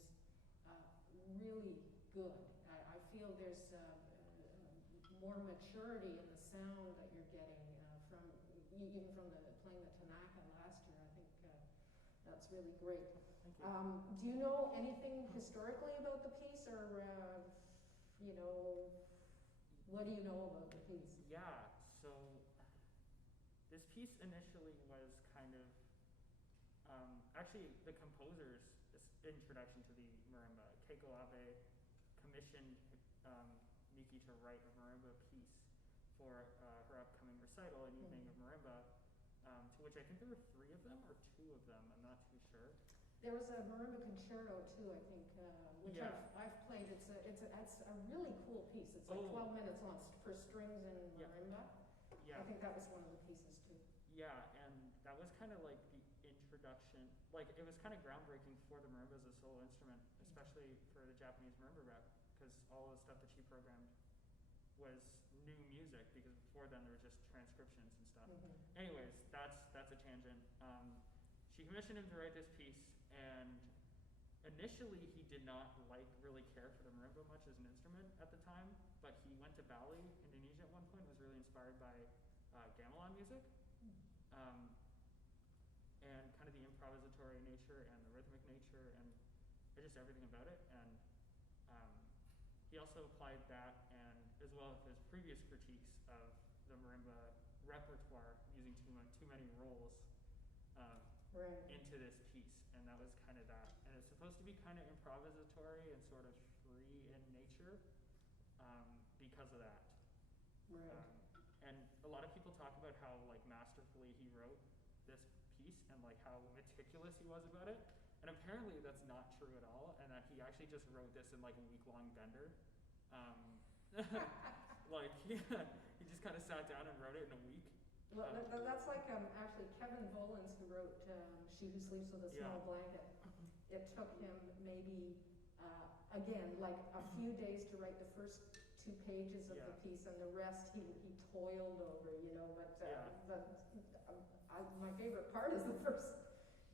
really good. I feel there's more maturity in the sound that you're getting from, even from playing the Tanaka last year. I think that's really great. Thank you. Do you know anything historically about the piece, or you know, what do you know about the piece? Yeah, so this piece initially was kind of, actually the composer's introduction to the marimba. Keiko Abe commissioned Miki to write a marimba piece for her upcoming recital, An Evening of Marimba, to which I think there were 3 of them or 2 of them, I'm not too sure. There was a marimba concerto too, I think, which I've played. It's a really cool piece. It's like 12 minutes long for strings and marimba. Yeah. I think that was one of the pieces too. Yeah, and that was kind of like the introduction, like it was kind of groundbreaking for the marimba as a solo instrument, especially for the Japanese marimba rep, because all of the stuff that she programmed was new music, because before then there were just transcriptions and stuff. Anyways, that's a tangent. She commissioned him to write this piece, and initially he did not really care for the marimba much as an instrument at the time, but he went to Bali, Indonesia at one point, was really inspired by gamelan music, and kind of the improvisatory nature and the rhythmic nature and just everything about it. And he also applied that, and as well as his previous critiques of the marimba repertoire using too many rolls into this piece, and that was kind of that. And it's supposed to be kind of improvisatory and sort of free in nature because of that. And a lot of people talk about how like masterfully he wrote this piece and like how meticulous he was about it. And apparently that's not true at all, and that he actually just wrote this in like a week-long bender. Like he just kind of sat down and wrote it in a week. Well, that's like actually Kevin Volans, who wrote She Who Sleeps with a Small Blanket. It took him maybe, again, like a few days to write the first 2 pages of the piece, and the rest he toiled over, you know. But my favorite part is the first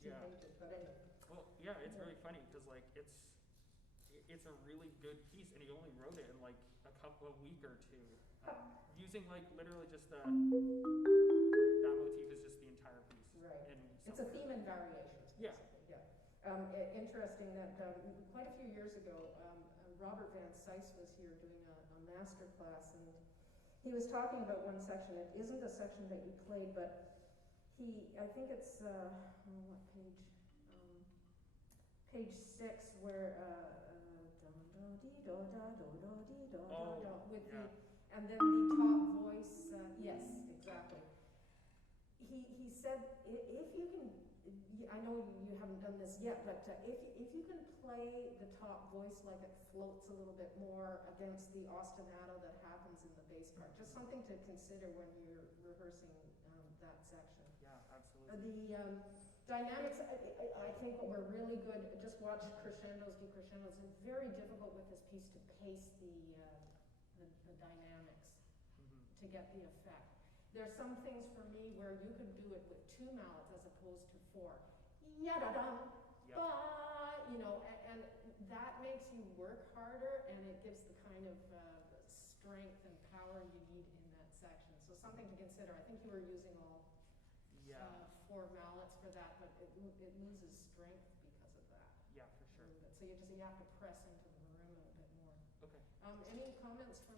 2 pages. But anyway. Well, yeah, it's very funny because like it's a really good piece, and he only wrote it in like a week or 2, using like literally just that motif is just the entire piece. Right. It's a theme and variations. Yeah. Interesting that quite a few years ago, Robert Van Cise was here doing a master class, and he was talking about one section. It isn't a section that you played, but I think it's what page? Page 6, where and then the top voice. Yes, exactly. He said if you can, I know you haven't done this yet, but if you can play the top voice like it floats a little bit more against the ostinato that happens in the bass part, just something to consider when you're rehearsing that section. Yeah, absolutely. The dynamics, I think what we're really good, just watch crescendos, decrescendos. It's very difficult with this piece to pace the dynamics to get the effect. There's some things for me where you could do it with 2 mallets as opposed to 4. Ya-da-dum, ba, you know, and that makes you work harder, and it gives the kind of strength and power you need in that section. So something to consider. I think you were using all 4 mallets for that, but it loses strength because of that. Yeah, for sure. So you have to press into the marimba a bit more. Okay. Any comments from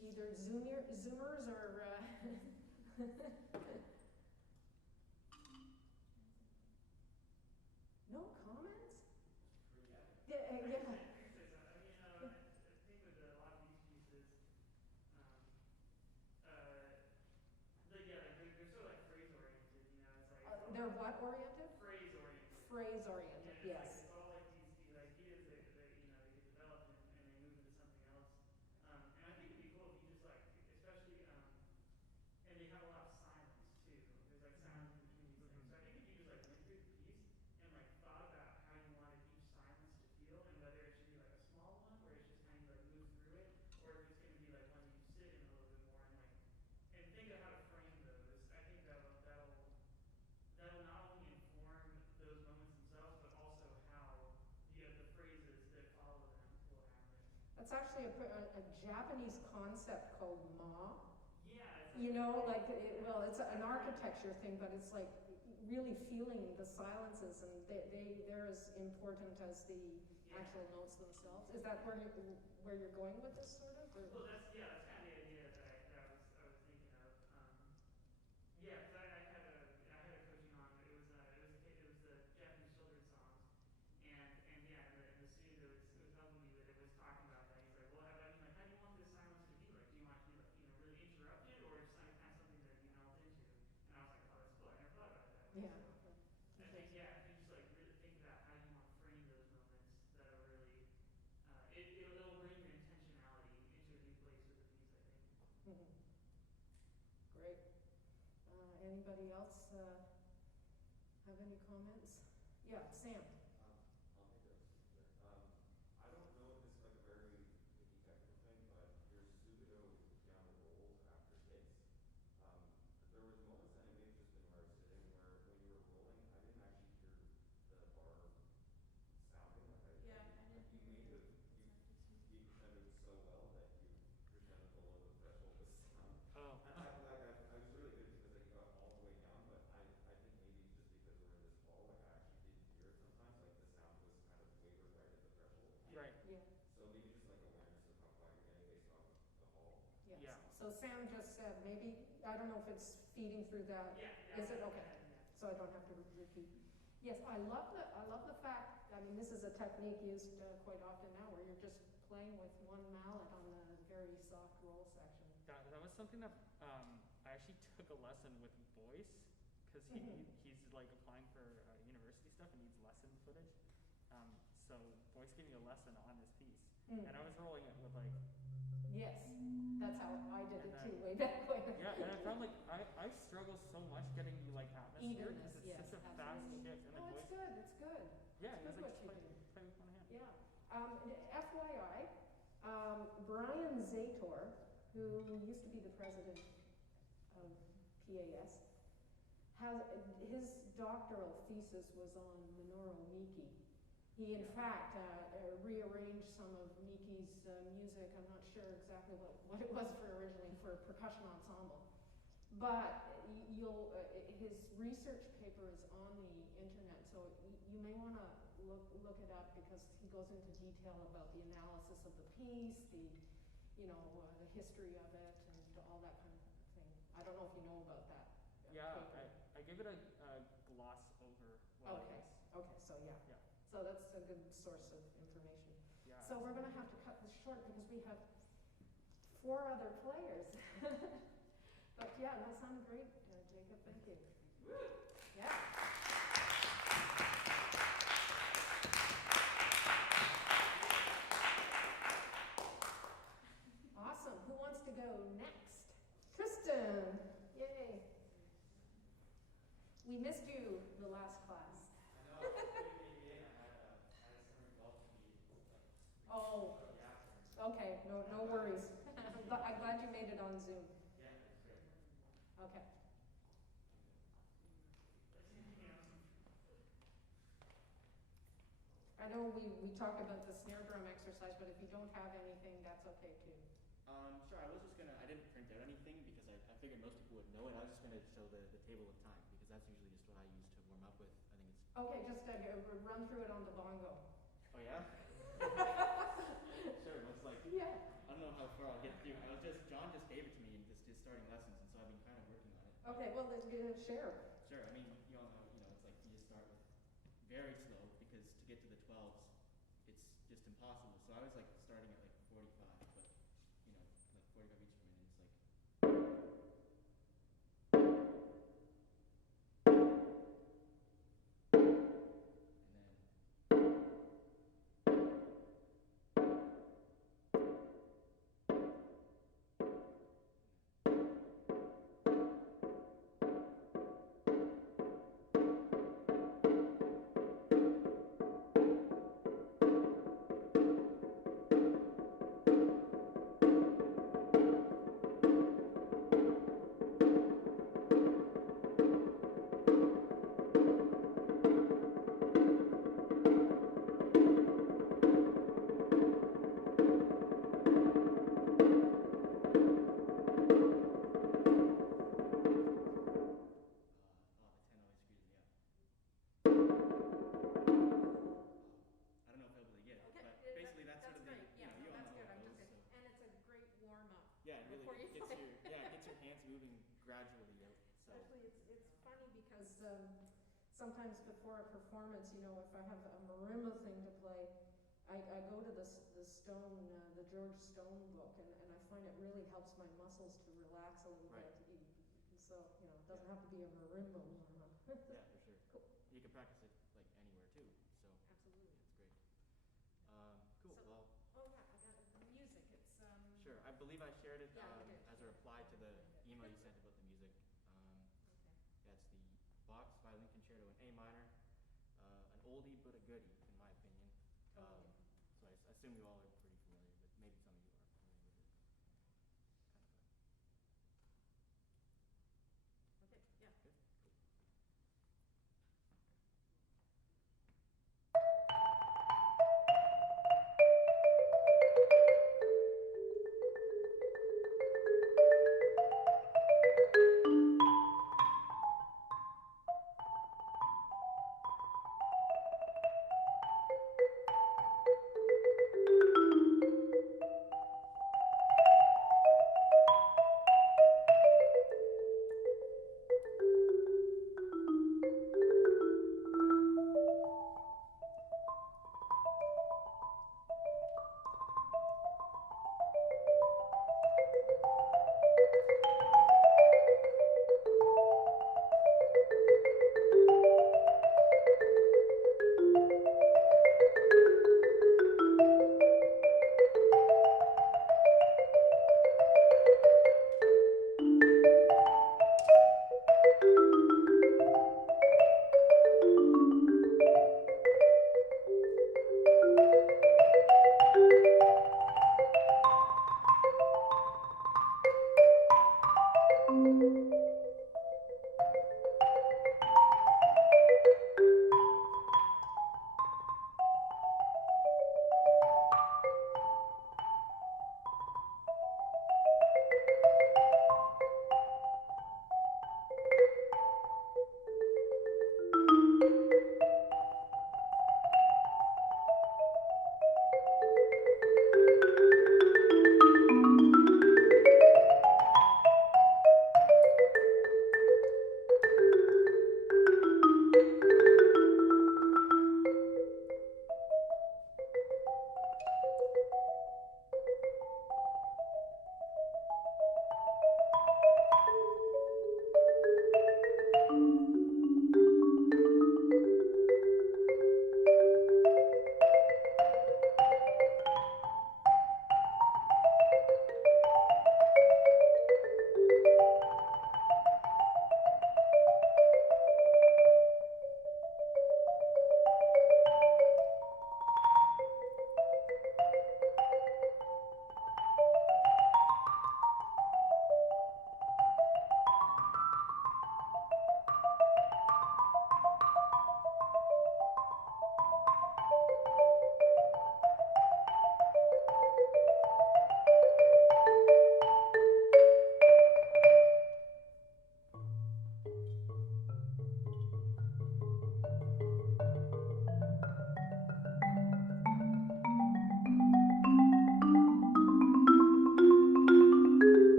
either Zoomers or no comments? Yeah. I think with a lot of these pieces, they're sort of like phrase oriented, you know. It's like they're what oriented? Phrase oriented. Phrase oriented, yes. It's all like these ideas that you know they get developed and they move into something else. And I think it'd be cool if you just like, especially That's actually a Japanese concept called ma. Yeah, it's You know, like, well, it's an I've heard of it. architecture thing, but it's like really feeling the silences, and they're as important as the Yeah. actual notes themselves. Is that where you're going with this sort of? Or? Well, that's kind of the idea that I was thinking of. Yeah, because I had a coaching on it was the Japanese children's songs, and yeah, and the student that was helping me with it was talking about that. He's like, well, how do you want this silence to be like? Do you want it to be like really interrupted, or just kind of something that you melt into? And I was like, oh, that's cool. I never thought about it that way. Yeah. So I think just like really think about how you want to frame those moments that are really it'll bring your intentionality into a new place with the piece, I think. Mhm. Great. Anybody else have any comments? Yeah, Sam. I'll take this. I don't know if this is like a very picky technical thing, but your pseudo piano rolls after hits. There was moments, and it may have just been where I was sitting, where when you were rolling, I didn't actually hear the bar sounding. Like Yeah, I didn't you hear made it. you decrescendoed so well that you crescendoed below the threshold of sound. Oh. I was really good because like you got all the way down, but I think maybe just because we're in this hall, like I actually didn't hear it sometimes. Like the sound was kind of wavered right at the threshold. Right. Yeah. So maybe just like awareness of how quiet you're getting based off of the hall. Yes. Yeah. So Sam just said maybe, I don't know if it's feeding through that. Yeah. Is it? Okay. Yeah. So I don't have to repeat. Yes, I love the fact, I mean, this is a technique used quite often now where you're just playing with one mallet on the very soft roll section. That was something that I actually took a lesson with Boyce, because he's like applying for university stuff and needs lesson footage. So Boyce gave me a lesson on this piece, and I was rolling it with like. Yes, that's how I did it And too, way back when. Yeah, and I found like I struggle so much getting like atmosphere because Evenness, it's yes, such a fast absolutely. shift, and No, the it's Boyce. good, it's good. Yeah, It's it was good like what you just play with one hand. Yeah. FYI, Brian Zator, who used to be the president of PAS, has his doctoral thesis was on Minoru Miki. He, in fact, rearranged some of Miki's music. I'm not sure exactly what it was originally for a percussion ensemble. But his research paper is on the internet, so you may want to look it up because he goes into detail about the analysis of the piece, the history of it, and all that kind of thing. I don't know if you know about that. Yeah, paper. I gave it a gloss over. While Okay. Okay. So yeah. Yeah. So that's a good source of information. Yeah. So we're going to have to cut this short because we have 4 other players. But yeah, that sounded great, Jacob. Thank you. Yeah. Awesome. Who wants to go next? Kristen. Yay. We missed you the last class. I know. I had a summer golf meet. Oh. Okay. No worries. I'm glad you made it on Zoom. Yeah, that's great. Okay. I know we talked about the snare drum exercise, but if you don't have anything, that's okay too. Sure, I didn't print out anything because I figured most people would know it. I was just gonna show the table of time because that's usually just what I use to warm up with. I think it's. Okay, just run through it on the bongo. Oh yeah? Sure, looks like. Yeah. I don't know how far I'll get through. John just gave it to me in just starting lessons, and so I've been kind of working on it. Okay, well then share. Sure, I mean, you all know, it's like you just start with very slow because to get to the 12s, it's just impossible. So I was like starting at like 45, but like 45 beats per minute. It's like. And then. moving gradually out. So Actually, it's funny because sometimes before a performance, you know, if I have a marimba thing to play, I go to the George Stone book, and I find it really helps my muscles to relax a little Right. bit. So, you know, it doesn't have to be a marimba warm-up. yeah, for sure. Cool. You can practice it like anywhere too. So Absolutely. it's great. Cool. So- Well, Oh yeah, I got the music. It's sure. I believe I shared it Yeah, you did. as a reply to the email you sent about the music. Okay. Yeah, it's the Bach's Violin Concerto in A minor. An oldie but a goodie, in my opinion. Totally. So I assume you all are pretty familiar with. Maybe some of you are familiar with it. Kind of Okay. Yeah. good. Cool.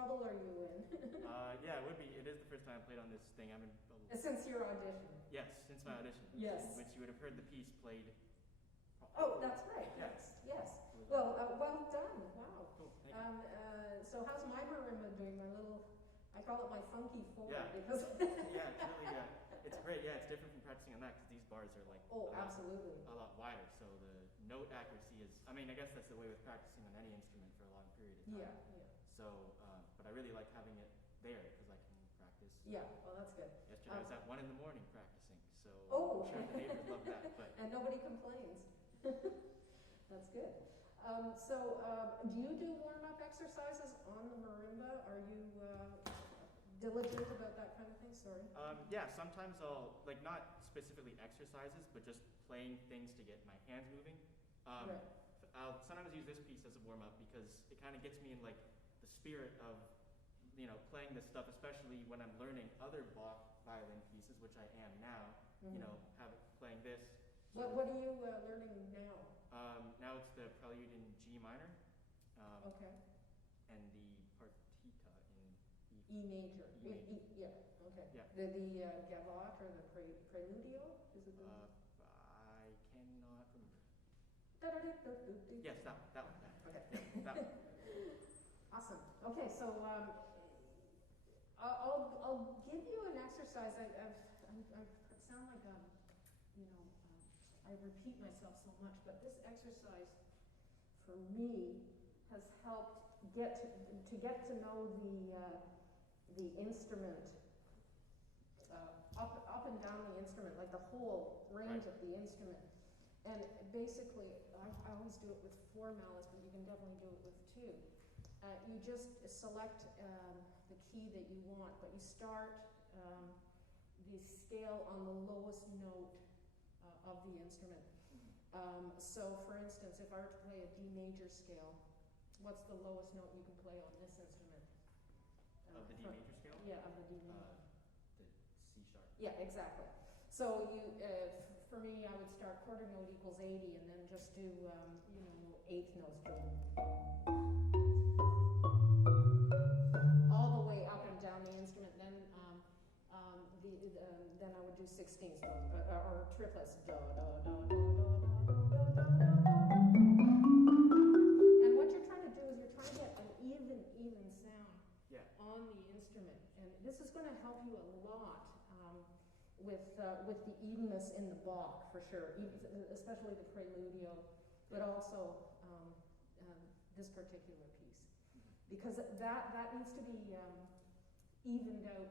bubble are you in? Yeah, it would be. It is the first time I played on this thing. I'm in bubble. Since your audition. Yes, since my audition. Yes. Which you would have heard the piece played. Oh, that's right. Yeah. Yes, yes. Well, well done. Wow. Cool. Thank you. so how's my marimba doing? My little, I call it my funky four Yeah. because. Yeah, it's really, it's great. Yeah, it's different from practicing on that because these bars are like Oh, absolutely. a lot wider. So the note accuracy is, I mean, I guess that's the way with practicing on any instrument for a long period of time. Yeah, yeah. So, but I really like having it there because I can practice. Yeah, well, that's good. Yesterday I was at 1 a.m. practicing, so Oh. I'm sure the neighbors love that. But And nobody complains. That's good. Do you do warm-up exercises on the marimba? Are you diligent about that kind of thing? Sorry. Yeah, sometimes I'll, like, not specifically exercises, but just playing things to get my hands moving. Right. I'll sometimes use this piece as a warm-up because it kind of gets me in, like, the spirit of, you know, playing this stuff, especially when I'm learning other Bach violin pieces, which I am now, you know, playing this. What are you learning now? Now it's the Prelude in G minor. Okay. And the Partita in E major. E major. Yeah. Okay. Yeah. The gavotte or the preludio? Is it the? I cannot remember. Da-da-da-da-da-da. Yes, that one. Okay. Yeah, that one. Awesome. Okay, so I'll give you an exercise. I sound like I repeat myself so much, but this exercise for me has helped get to know the instrument up and down the instrument, like the whole range of the instrument. And basically, I always do it with 4 mallets, but you can definitely do it with 2. You just select the key that you want, but you start the scale on the lowest note of the instrument. So, for instance, if I were to play a D major scale, what's the lowest note you can play on this instrument? Of the D major scale? Yeah, of the D major. The C sharp. Yeah, exactly. So for me, I would start quarter note equals 80, and then just do 8th notes, all the way up and down the instrument. Then then I would do 16ths or triplets. Da, da, da, da, da, da, da, da. And what you're trying to do is you're trying to get an even sound on the instrument, and this is going to help you a lot with the evenness in the Bach for sure, especially the preludio, but also this particular piece, because that needs to be evened out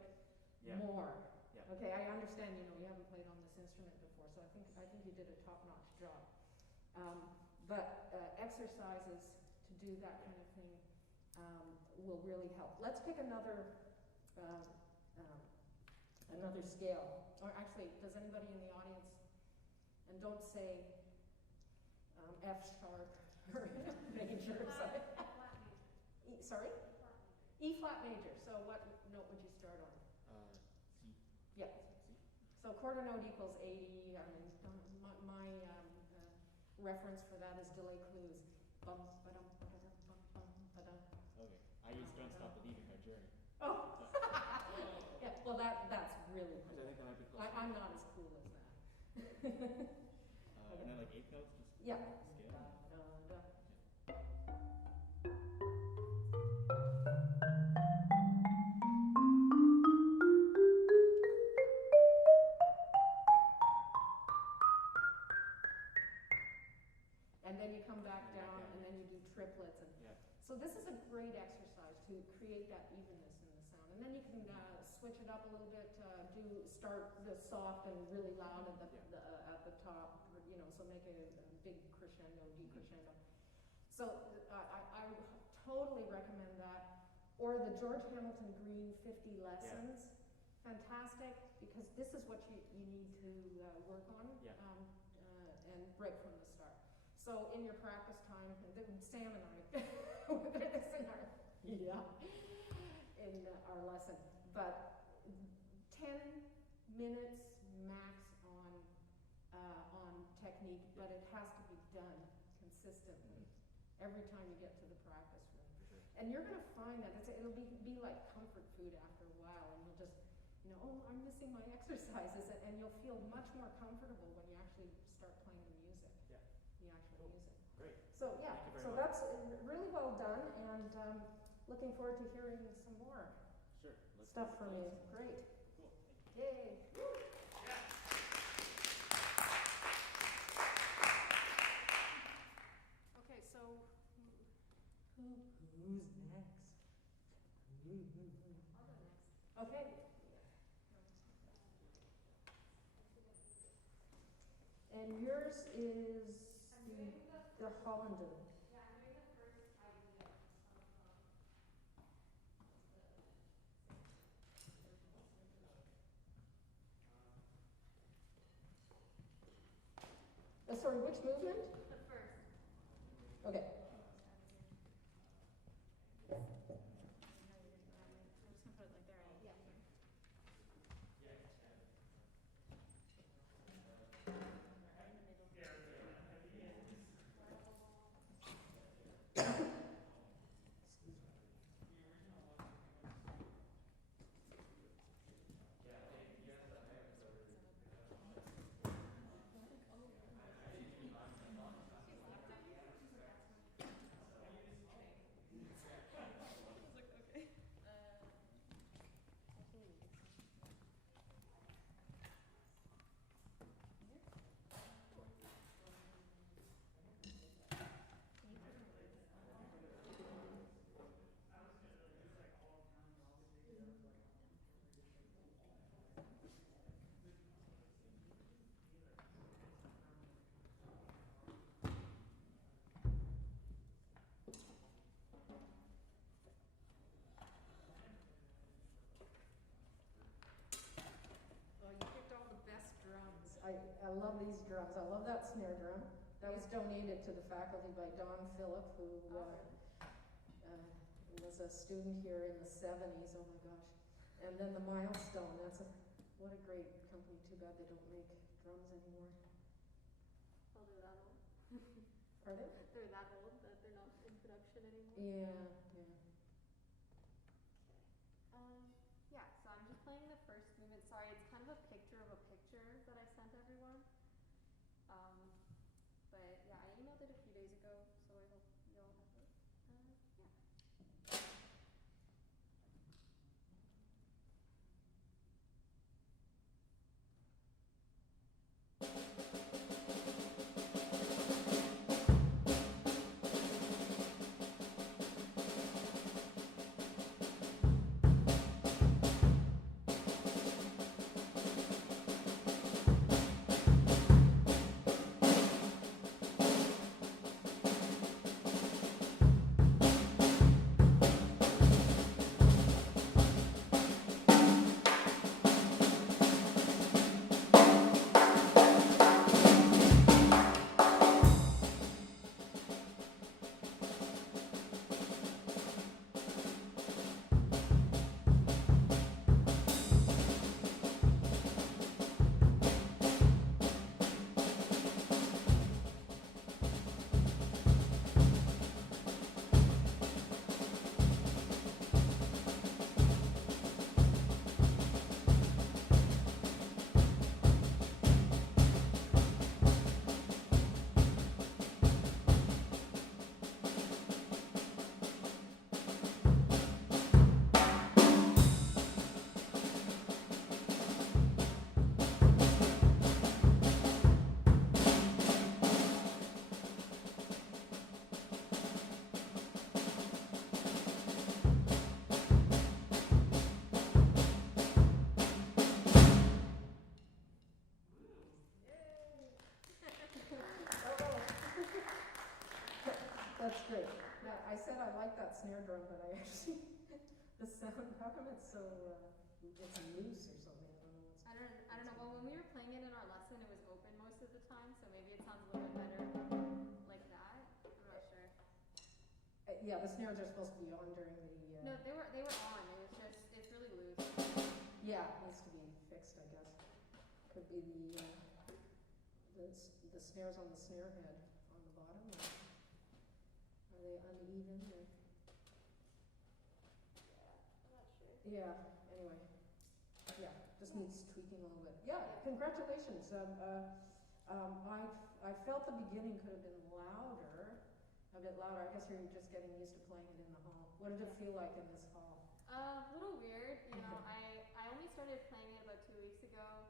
more. Yeah. Okay, I understand. You haven't played on this instrument before, so I think you did a top-notch job. But exercises to do that kind of thing will really help. Let's pick another scale. Or actually, does anybody in the audience, and don't say F sharp or major. Sorry? E flat major. So what note would you start on? C. Yeah. C. So quarter note equals 80. I mean, my reference for that is delay clues. Bum, ba-dum, ba-da-dum, bum, bum, ba-dum. Okay. I used Don't Stop Believing by Journey. Oh. Yeah. Well, that's really cool. I think that might be close. I'm not as cool as that. And then like 8th notes, just yeah. scale. Da, da, da. And then you come back down, and then you do triplets. And so this is a great exercise to create that evenness in the sound. And then you can switch it up a little bit. Start the soft and really loud at the top. So make a big crescendo, decrescendo. So I totally recommend that. Or the George Hamilton Green 50 lessons. Fantastic, because this is what you need to work on and break from the start. So in your practice time, Sam and I were this in our lesson, but 10 minutes max on technique, but it has to be done consistently every time you get to the practice room. Sure. And you're going to find that it'll be like comfort food after a while, and you'll just I'm missing my exercises, and you'll feel much more comfortable when you actually start playing the music. Yeah. The actual music. Great. So yeah, Thank you very so much. that's really well done, and looking forward to hearing some more Sure. Let's stuff go from play you. some more. Great. Cool. Thank you. Yay. Okay, so who's next? I'll go next. Okay. And yours is I'm doing the Hollander. yeah, I'm doing the first idea of Sorry, which movement? the first. Okay. I'm just gonna put it like there. Yeah. Oh, you picked all the best drums. I love these drums. I love that snare drum. That was donated to the faculty by Don Phillip, who was a student here in the 70s. Oh my gosh. And then the Milestone. What a great company. Too bad they don't make drums anymore. Oh, they're that old. Pardon? They're that old that they're not in production anymore. Yeah, yeah. Yeah, so I'm just playing the first movement. Sorry, it's kind of a picture of a picture that I sent everyone. But yeah, I emailed it a few days ago, so I hope you all have it. Yeah. That's great. Now, I said I like that snare drum, but I actually, the sound, how come it's so, it's loose or something? I don't know what's. I don't know. Well, when we were playing it in our lesson, it was open most of the time, so maybe it sounds a little bit better like that. I'm not sure. Yeah, the snares are supposed to be on during the. No, they were on. It was just it's really loose. Yeah, it needs to be fixed, I guess. Could be the snares on the snare head on the bottom. Or are they uneven? Or? I'm not sure. Yeah. Anyway. Yeah, just needs tweaking a little bit. Yeah. Congratulations. I felt the beginning could have been louder, a bit louder. I guess you're just getting used to playing it in the hall. What did it feel like in this hall? A little weird, you know, I only started playing it about 2 weeks ago,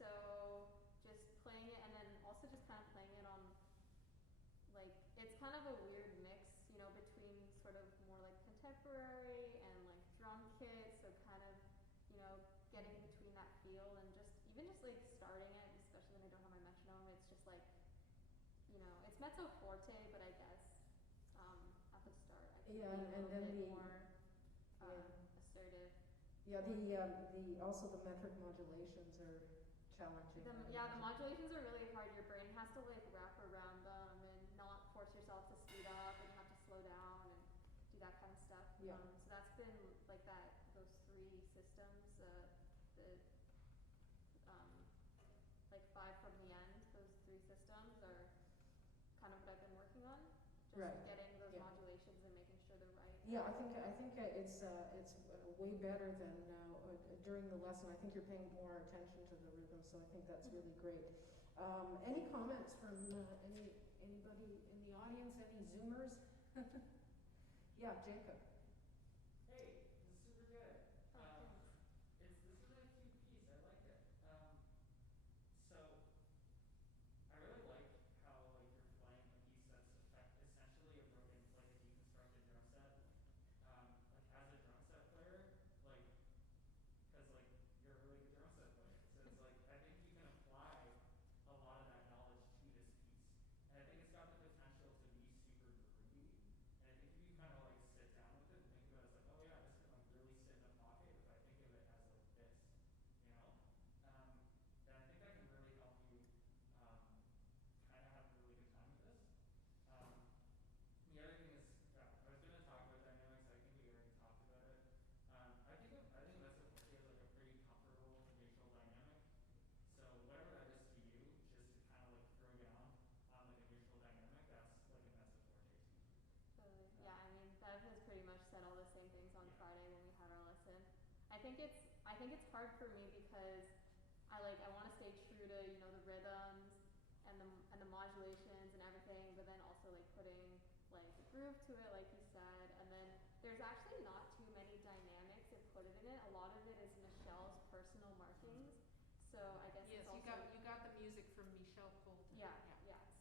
so just playing it and then also just kind of playing it on, like, it's kind of a weird mix, you know, between sort of more like contemporary and like drum kit, so kind of, you know, getting between that feel and just, even just like starting it, especially when I don't have my metronome, it's just like, you know, it's mezzo forte, but I guess, at the start I could be Yeah, a and little then bit the more, yeah. assertive. Yeah, the also the metric modulations are challenging. The modulations are really hard. Your brain has to like wrap around them and not force yourself to speed up, and you have to slow down and do that kind of stuff. Yeah. So that's been like those three systems, the like 5 from the end. Those three systems are kind of what I've been working on. Just Right. getting those Yeah. modulations and making sure they're right. Yeah, I think it's way better than during the lesson. I think you're paying more attention to the rhythm, so I think that's really great. Any comments from anybody in the audience? Any Zoomers? Yeah, Jacob. Hey, this is super good. Oh, This is a cute piece. I like it. So I really like how like you're playing a piece that's essentially a broken, like a deconstructed drum set. Like as a drum set player, like, because like you're a really good drum set player, so it's like I think you can apply a lot of that knowledge to this piece, and I think it's got the potential to be super groovy. And I think if you kind of like sit down with it and think about it, it's like, oh yeah, this can like really sit in a pocket if I think of it as like this, you know? Then I think that can really help you kind of have a really good time with this. The other thing is, yeah, I was going to talk about dynamics. I think we already talked about it. I think mezzo forte is like a pretty comfortable neutral dynamic. So whatever that is to you, just to kind of like throw down on like a neutral dynamic, that's like a mezzo forte to me. totally. Yeah, I mean, Bev has pretty much said all the same things on Yeah. Friday when we had our lesson. I think it's hard for me because I want to stay true to, you know, the rhythms and the modulations and everything, but then also like putting like a groove to it, like you said. And then there's actually not too many dynamics to put it in it. A lot of it is Michelle's personal markings. So I guess Yes, it's you also got the music from Michelle Colton. yeah.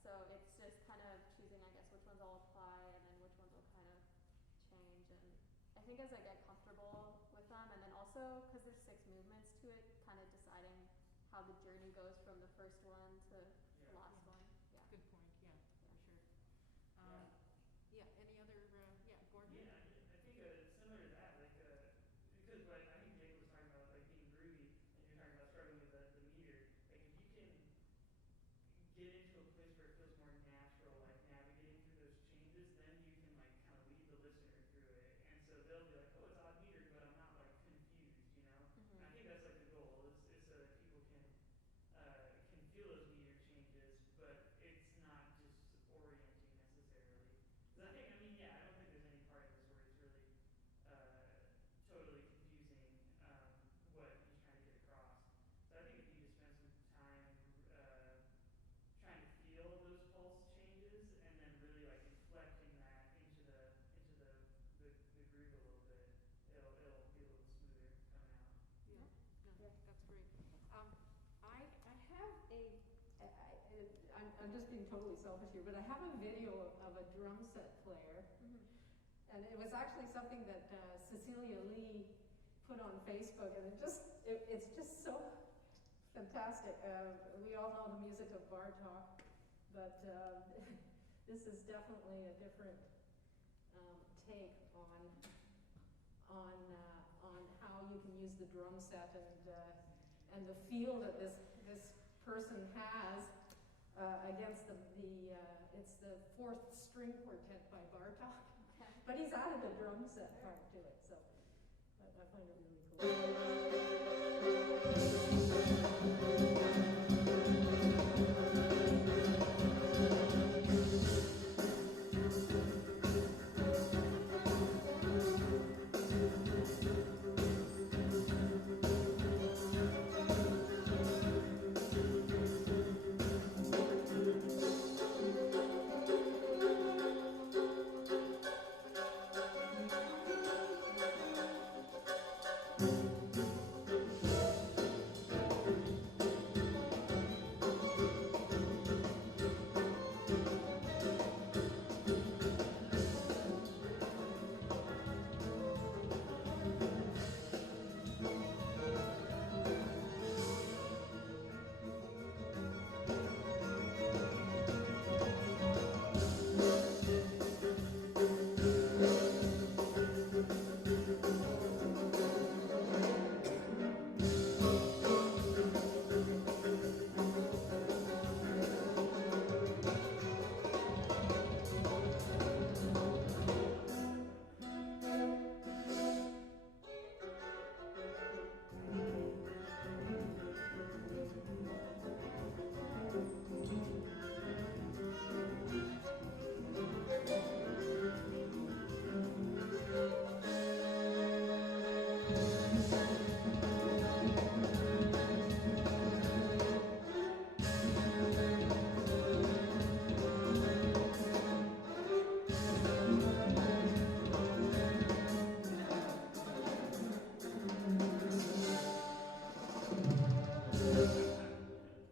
So it's just kind of choosing, I guess, which ones I'll apply and then which ones will kind of change. And I think as I get comfortable with them, and then also because there's 6 movements to it, kind of deciding how the journey goes from the first one to the Yeah. last one. Yeah. Good point, yeah, for sure. Yeah. Yeah, any other, Gordon? Yeah, I think similar to that, like because what I think Jake was talking about, like being groovy, and you're talking about struggling with the meter. Like if you can get into a place where it feels more natural, like navigating through those changes, then you can like kind of lead the listener through it, and so they'll be like, oh, it's odd metered, but I'm not like confused, you know. Mhm. And I think that's like the goal is so that people can feel those meter changes, but it's not just orienting necessarily. Because I mean, yeah, I don't think there's any part of this where it's really totally confusing what he's trying to get across. So I think if you just spend some time trying to feel those pulse changes and then really like inflecting that into the groove a little bit, it'll be a little smoother coming out. Yeah, no, Yeah. that's great. I have I'm just being totally selfish here, but I have a video of a drum set player, Mhm. and it was actually something that Cecilia Lee put on Facebook, and it's just so fantastic. We all know the music of Bartok, but this is definitely a different take on how you can use the drum set and the feel that this person has against it's the 4th string quartet by Bartok, Okay. but he's added a drum set part to it, so I find it really cool.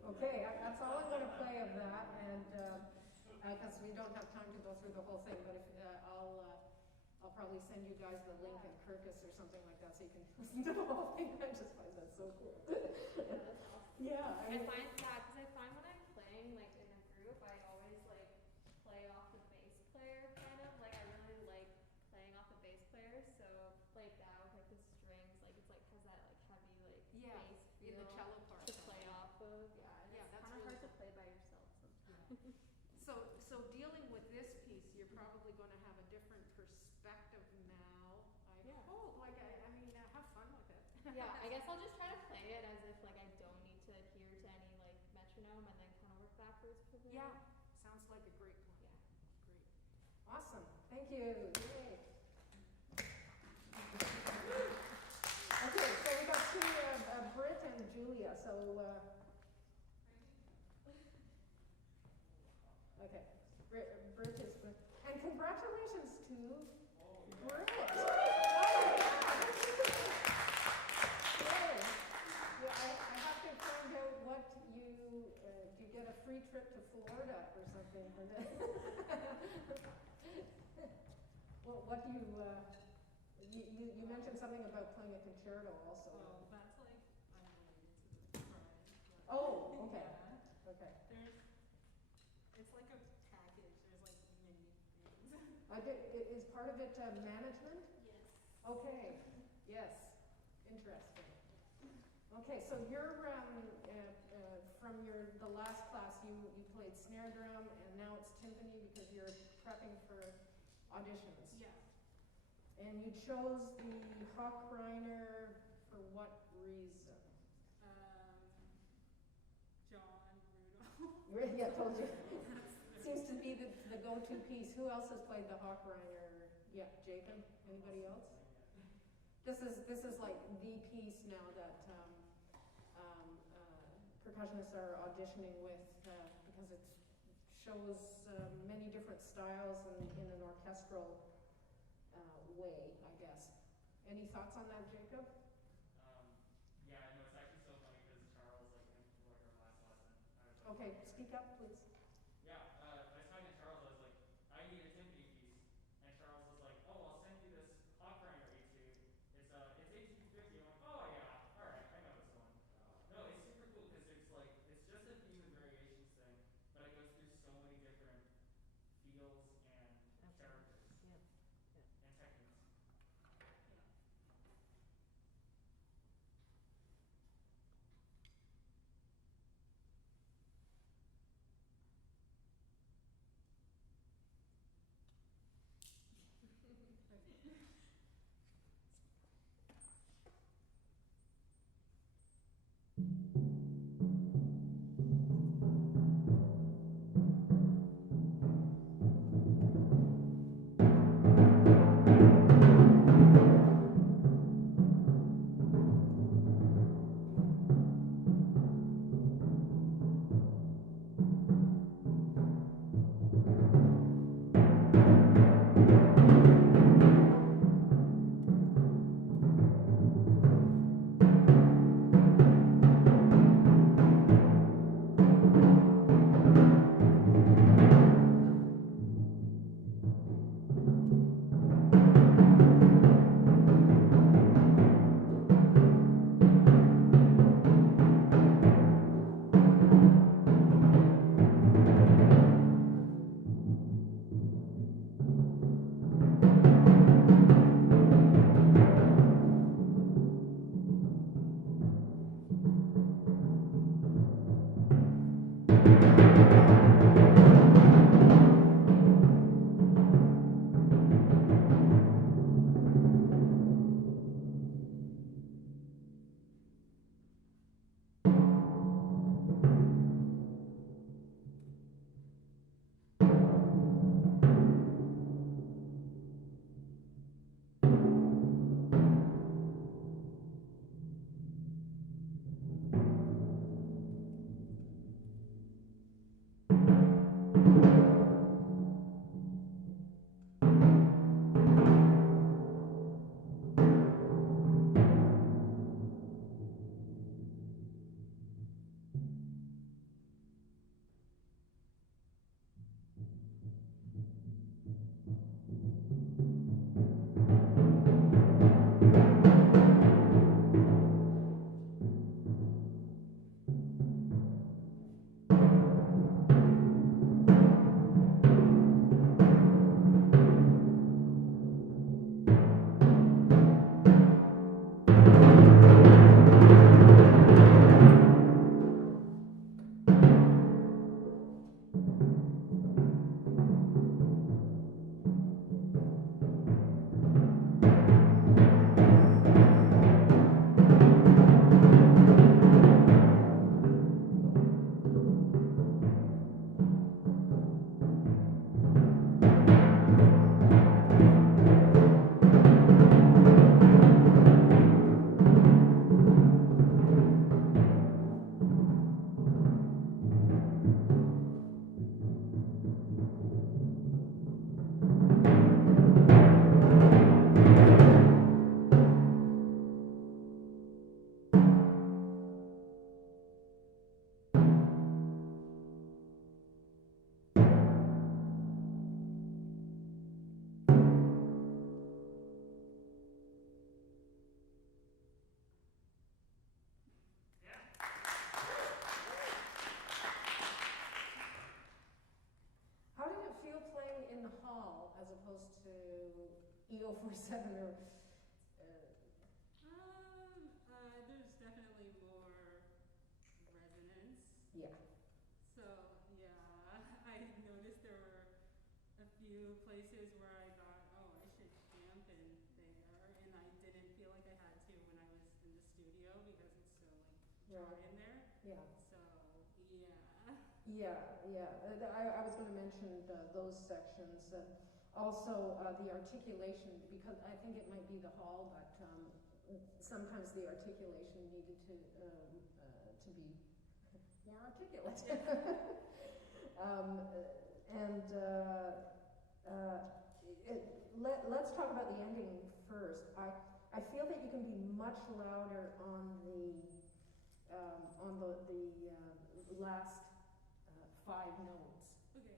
Okay, that's all I'm going to play of that, and because we don't have time to go through the whole thing, but if I'll probably send you guys the link in Kirkus or something like that, so you can listen to the whole thing. I just find that so cool. Yeah, that's awesome. Yeah, I find, yeah, because I find when I'm playing like in a group, I always like play off the bass player kind of. Like I really like playing off the bass player, so like that with like the strings, like it's like has that like heavy like Yeah, bass in the feel cello part. to play off of. Yeah, and Yeah, it's that's kind of really hard to cool. play by yourself sometimes. So dealing with this piece, you're probably going to have a different perspective now. I Yeah. hope. Like I mean, have fun with it. Yeah, I guess I'll just try to play it as if like I don't need to adhere to any like metronome and then kind of work backwards from there. Yeah, sounds like a great plan. Yeah. Great. Awesome. Thank you. Yay. Okay, so we got two, Britt and Julia. So, okay, Britt is, and congratulations to Britt. Oh my God. Yay. Yeah, I have to find out what you, do you get a free trip to Florida or something? Well, what do you mentioned something about playing a concerto also. Oh, that's like unrelated to the prize. But Oh, okay. Yeah. Okay. It's like a package. There's like many things. Is part of it management? Yes. Okay. Yes. Interesting. Okay, so you're from the last class you played snare drum and now it's timpani because you're prepping for auditions. Yeah. And you chose the Hochreiner for what reason? John Rudolph. Yeah, I told you. Seems to be the go-to piece. Who else has played the Hochreiner? Yeah, Jacob? Anybody else? This is like the piece now that percussionists are auditioning with because it shows many different styles and in an orchestral way, I guess. Any thoughts on that, Jacob? Yeah, no, it's actually so funny because Charles, like, in like our last lesson, I was like, Okay, speak up, please. yeah, I was talking to Charles, I was like, I need a timpani piece, and Charles was like, oh, I'll send you this Hochreiner etude. It's 1850. I'm like, oh yeah, all right, I know this one. No, it's super cool because it's just a theme and variations thing, but it goes through so many different feels and characters and techniques. E047 or, There's definitely more resonance. yeah. So yeah, I noticed there were a few places where I thought, oh, I should dampen there, and I didn't feel like I had to when I was in the studio because it's so like dry in there. Yeah. So yeah. I was going to mention those sections. Also, the articulation, because I think it might be the hall, but sometimes the articulation needed to be more articulate. Let's talk about the ending first. I feel that you can be much louder on the last 5 notes. Okay.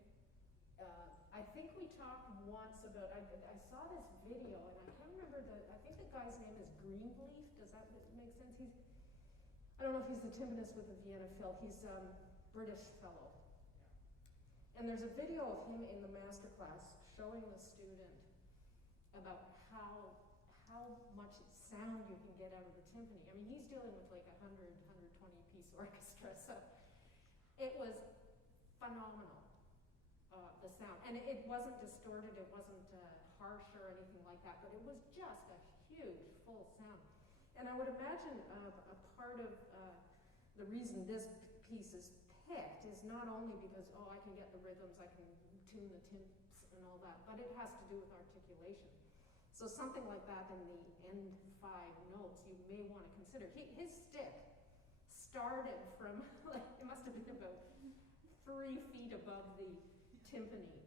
I think we talked once about, I saw this video, and I can't remember I think the guy's name is Greenleaf. Does that make sense? I don't know if he's the timpanist with the Vienna Phil. He's British fellow. And there's a video of him in the masterclass showing the student about how much sound you can get out of the timpani. I mean, he's dealing with like 120 piece orchestra, so it was phenomenal, the sound. And it wasn't distorted, it wasn't harsh or anything like that, but it was just a huge, full sound. And I would imagine a part of the reason this piece is picked is not only because, oh, I can get the rhythms, I can tune the timps and all that, but it has to do with articulation. So something like that in the end 5 notes you may want to consider. His stick started from, like, it must have been about 3 feet above the timpani.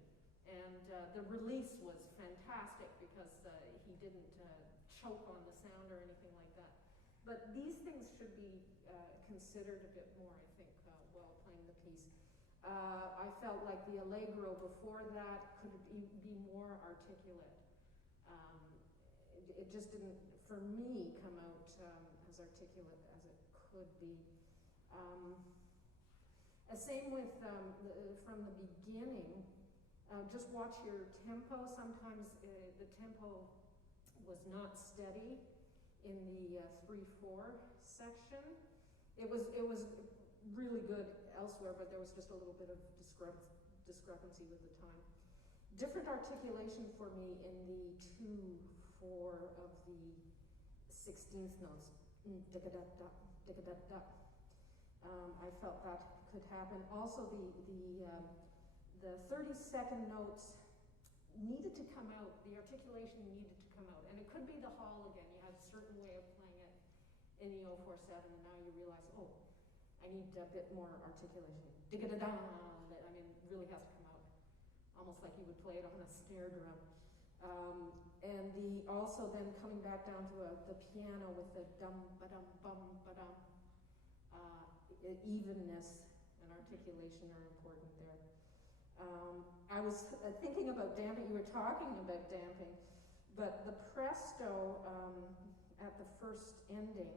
And the release was fantastic because he didn't choke on the sound or anything like that. But these things should be considered a bit more, I think, while playing the piece. I felt like the allegro before that could be more articulate. It just didn't, for me, come out as articulate as it could be. Same with from the beginning. Just watch your tempo. Sometimes the tempo was not steady in the 3/4 section. It was really good elsewhere, but there was just a little bit of discrepancy with the time. Different articulation for me in the 2/4 of the 16th notes. I felt that could happen. Also, the 32nd notes needed to come out. The articulation needed to come out, and it could be the hall again. You had a certain way of playing it in the 047, and now you realize, oh, I need a bit more articulation. Digga-da-da, I mean, really has to come out, almost like you would play it on a snare drum. And also then coming back down to the piano with the dum-ba-dum-bum-ba-dum. Evenness and articulation are important there. I was thinking about damping. You were talking about damping, but the presto at the first ending,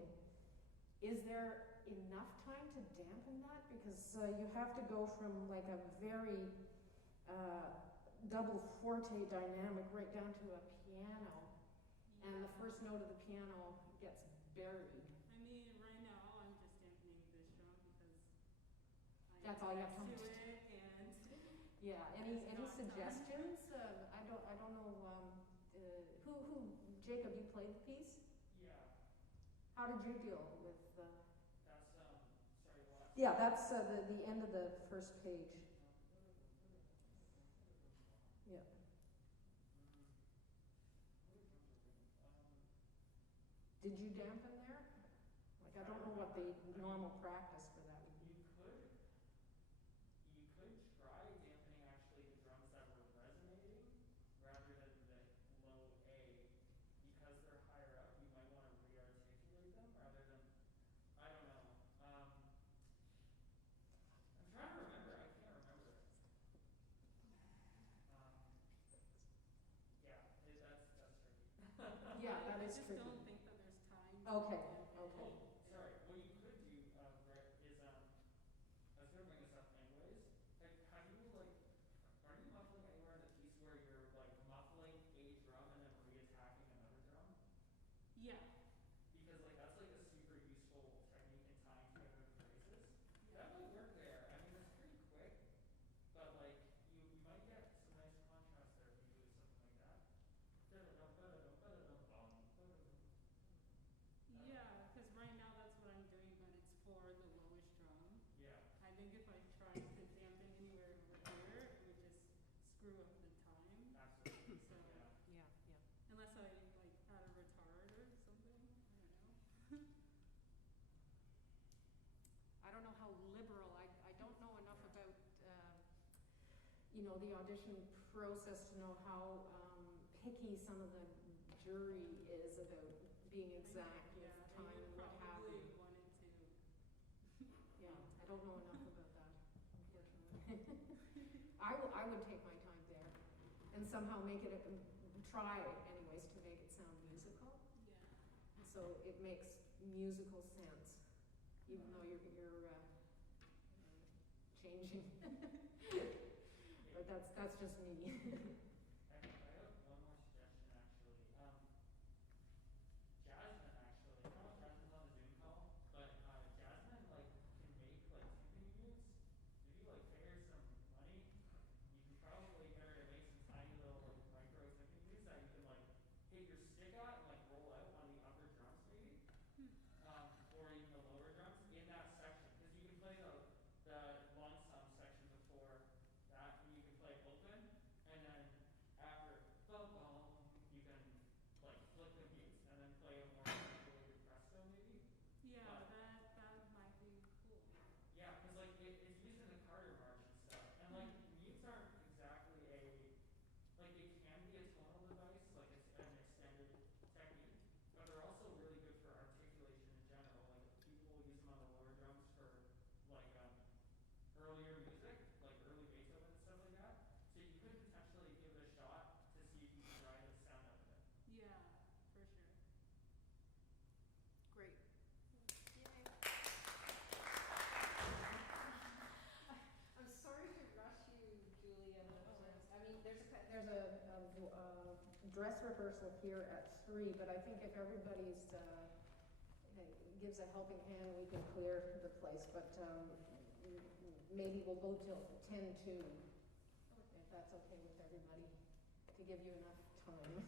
is there enough time to dampen that? Because you have to go from like a very double forte dynamic right down to a piano, and the first note of the piano gets buried. I mean, right now I'm just dampening this drum because That's all you have time to to it, and yeah. Any not suggestions? I don't know. Who Jacob? You played the piece. Yeah, How did you deal with? that's sorry, what? Yeah, that's the end of the first page. Yeah. Did you dampen there? Like, I don't know what the normal practice for that would be. You could try dampening actually the drums that were resonating rather than the low A, because they're higher up. You might want to re-articulate them rather than, I don't know. I'm trying to remember. I can't remember. Yeah, that's tricky. Yeah, that I is just tricky. don't think that there's time. Okay. To Okay. Oh, sorry. What you could do, Brett, is I was gonna bring this up anyways. Like, are you muffling anywhere in the piece where you're like muffling a drum and then reattaching you know, the audition process, to know how picky some of the jury is about being exact with Yeah, time you and what have probably you. wanted to. Yeah, I don't know enough about that, unfortunately. I would take my time there and somehow make it, try anyways to make it sound musical. Yeah. So it makes musical sense, even though you're changing. But that's just me. I have one more suggestion actually. Jasmine actually, I don't know if Jasmine's on the Zoom call, but Jasmine like can make like timpani mutes. If you like pay her some money, you can probably get her to make some tiny little like micro timpani mutes that you can like hit your stick at and like roll out on the upper drums maybe, or even the lower drums in that section, because you can play the lump sum section before that, and you can play open, and then after boom boom, you can like flick the mutes and then play a more articulated presto maybe. Yeah, But that might be cool. yeah, because like it's used in the Carter March and stuff, and like mutes aren't exactly like they can be a tonal device, like it's an extended technique, but they're also really good for articulation in general. Like people use them on the lower drums for like earlier music, like early Beethoven and stuff like that. So you could potentially give it a shot to see if you can derive the sound out of it. Yeah, for sure. Great. Yay. I'm sorry to rush you, Julia, but I mean, there's a Dress rehearsal here at 3, but I think if everybody's gives a helping hand, we can clear the place. But maybe we'll go till 10:02, if that's okay with everybody, to give you enough time.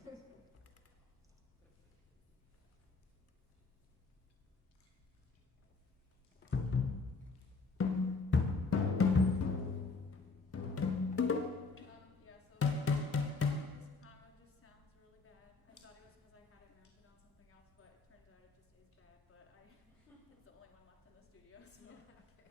Yeah, so this kind of just sounds really bad. I thought it was because I had it mounted on something else, but it turns out it just is bad. But it's the only one left in the studio, so. okay.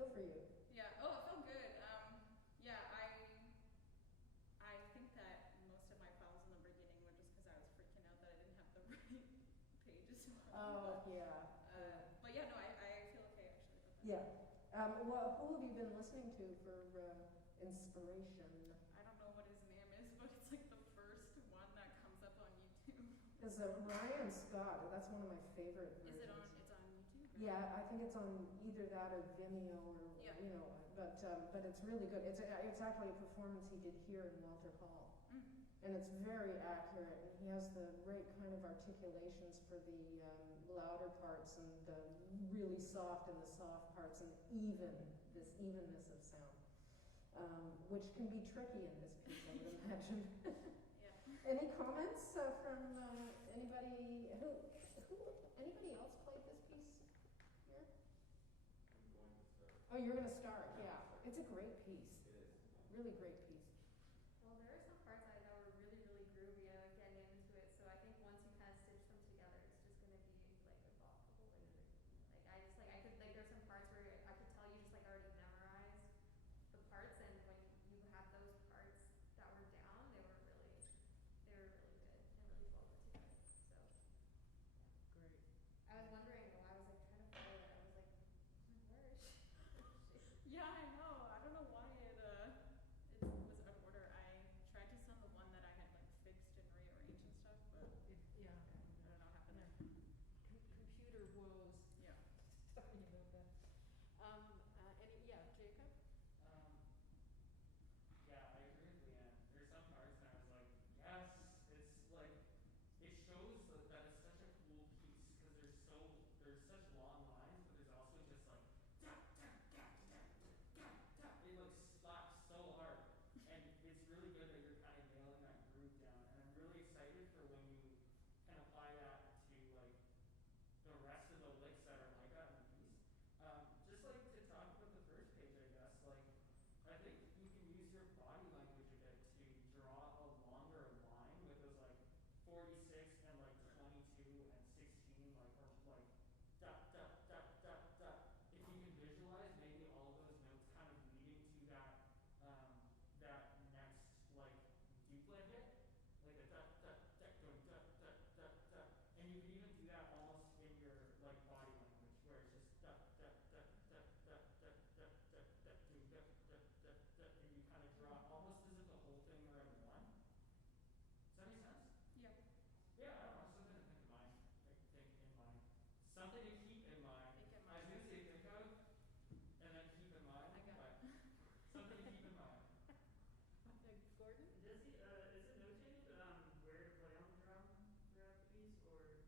feel for you? Yeah. Oh, it felt good. Yeah, I think that most of my files in the beginning were just because I was freaking out that I didn't have the right pages. Oh, yeah. But yeah, no, I feel okay actually. Yeah. Well, who have you been listening to for inspiration? I don't know what his name is, but it's like the first one that comes up on YouTube. Is Ryan Scott? That's one of my favorite versions. Is it on? It's on YouTube. Or? Yeah, I think it's on either that or Vimeo or Yeah. you know, but it's really good. It's actually a performance he did here in Walter Hall, and it's very accurate. And he has the right kind of articulations for the louder parts and the really soft in the soft parts and this evenness of sound, which can be tricky in this piece, I would imagine. Yeah. Any comments from anybody? Anybody else played this piece here? I'm going to start. Oh, you're going to start, yeah. It's a great piece. It is. Really great piece. Well, there are some parts that were really, really groovy. I like getting into it. So I think once you kind of stitch them together, it's just gonna be like a bop. I could like there's some parts where I could tell you just like already memorized the parts, and when you have those parts that were down, they were really good and really well put together. So Great. I was wondering, I was like trying to follow it. I was like, where is she? Yeah, I know. I don't know why it was out of order. I tried to send the one that I had like fixed and rearranged and stuff, but Yeah. I don't know what happened there. Computer woes. Yeah. Sorry about that. Jacob? Yeah, I agree with Leanne. There's some parts and I was like, yes, it's like, it shows that it's such a cool piece because there's such long lines, but there's also just like, da, da, da, da, da, da. It like slaps so hard. And it's really good that you're kind of nailing that groove down. And I'm really excited for when you can apply that to like the rest of the licks that are like that in the piece. Just like to talk about the first page, I guess, like I think you can use your body language a bit to draw a longer line with those like 46 and like 22 and 16, like or like da da da da da. If you can visualize maybe all those notes kind of leading to that that next like duplet hit, like a da da da da da da da da, and you can even do that almost in your like body language where it's just da da da da da da da da da da da da da, and you kind of draw almost as if the whole thing were in one. Does that make sense? Yeah. Yeah, I don't know, something to think in mind. Something to keep in mind. Think in I was mind. gonna say think of, and then keep in mind, I got but it. something to keep in mind. Gordon? Does he, is it notated, where to play on the drum throughout the piece, or?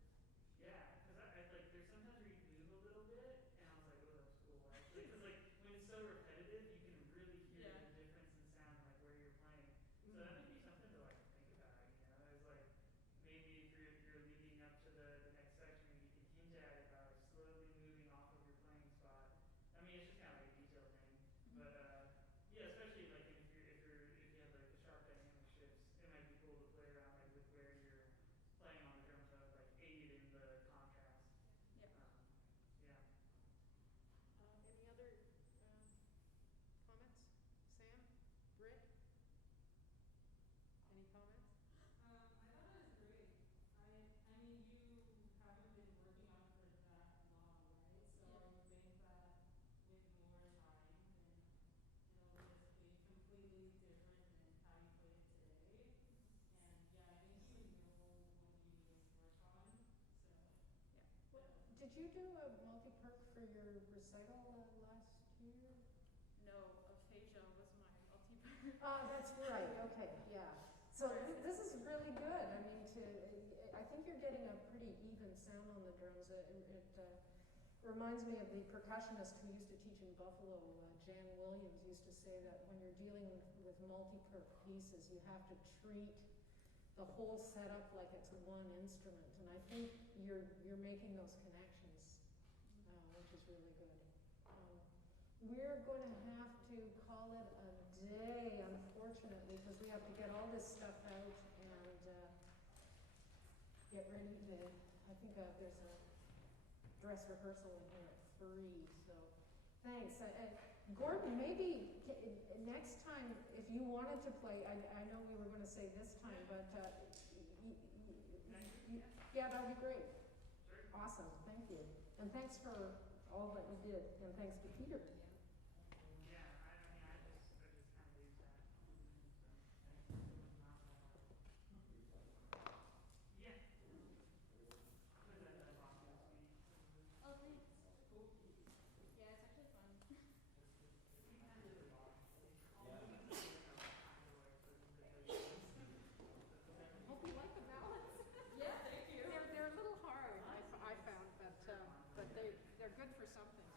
Yeah, cause I like, there's sometimes where you move a little bit, and I was like, oh, that's cool, actually, cause like, when it's so repetitive, you can really hear Yeah. the difference in sound, like where you're playing. So that might be something to like think about, is like, maybe if you're leading up to the next section, maybe you can hint at it by like slowly moving off of your playing spot. I mean, it's just kind of like a detail thing, but yeah, especially like if you have like the sharp dynamic shifts, it might be cool to play around like with where you're playing on the drum to like aid in the contrast. Yeah. Yeah. Any other comments? Sam? Britt? Any comments? I thought it was great. I mean, you haven't been working on it for that long, right? So I would think that with more time, then it'll just be completely different than how you play it today. And yeah, I think you know what you work on. So yeah. Did you do a multi-perk for your recital last year? No, aphasia was my multi-part. Ah, that's right. Okay, yeah. So this is really good. I mean, I think you're getting a pretty even sound on the drums. It reminds me of the percussionist who used to teach in Buffalo, Jan Williams, used to say that when you're dealing with multi-perk pieces, you have to treat the whole setup like it's one instrument. And I think you're making those connections, which is really good. We're going to have to call it a day, unfortunately, because we have to get all this stuff out and get ready to, I think there's a dress rehearsal in here at 3, so Thanks. Gordon, maybe next time, if you wanted to play, I know we were going to say this time, but yeah, that'd be great. Sure. Awesome. Thank you. And thanks for all that you did. And thanks to Peter. Yeah, I mean, I just kind of use that. So, yeah. Was that the Boston Suite? Oh, thanks. Yeah, it's actually fun. We kind of did a lot. All the things that we know kind of works with the Hope you like the ballads. Yeah, thank you. They're a little hard, I found, but they're good for something.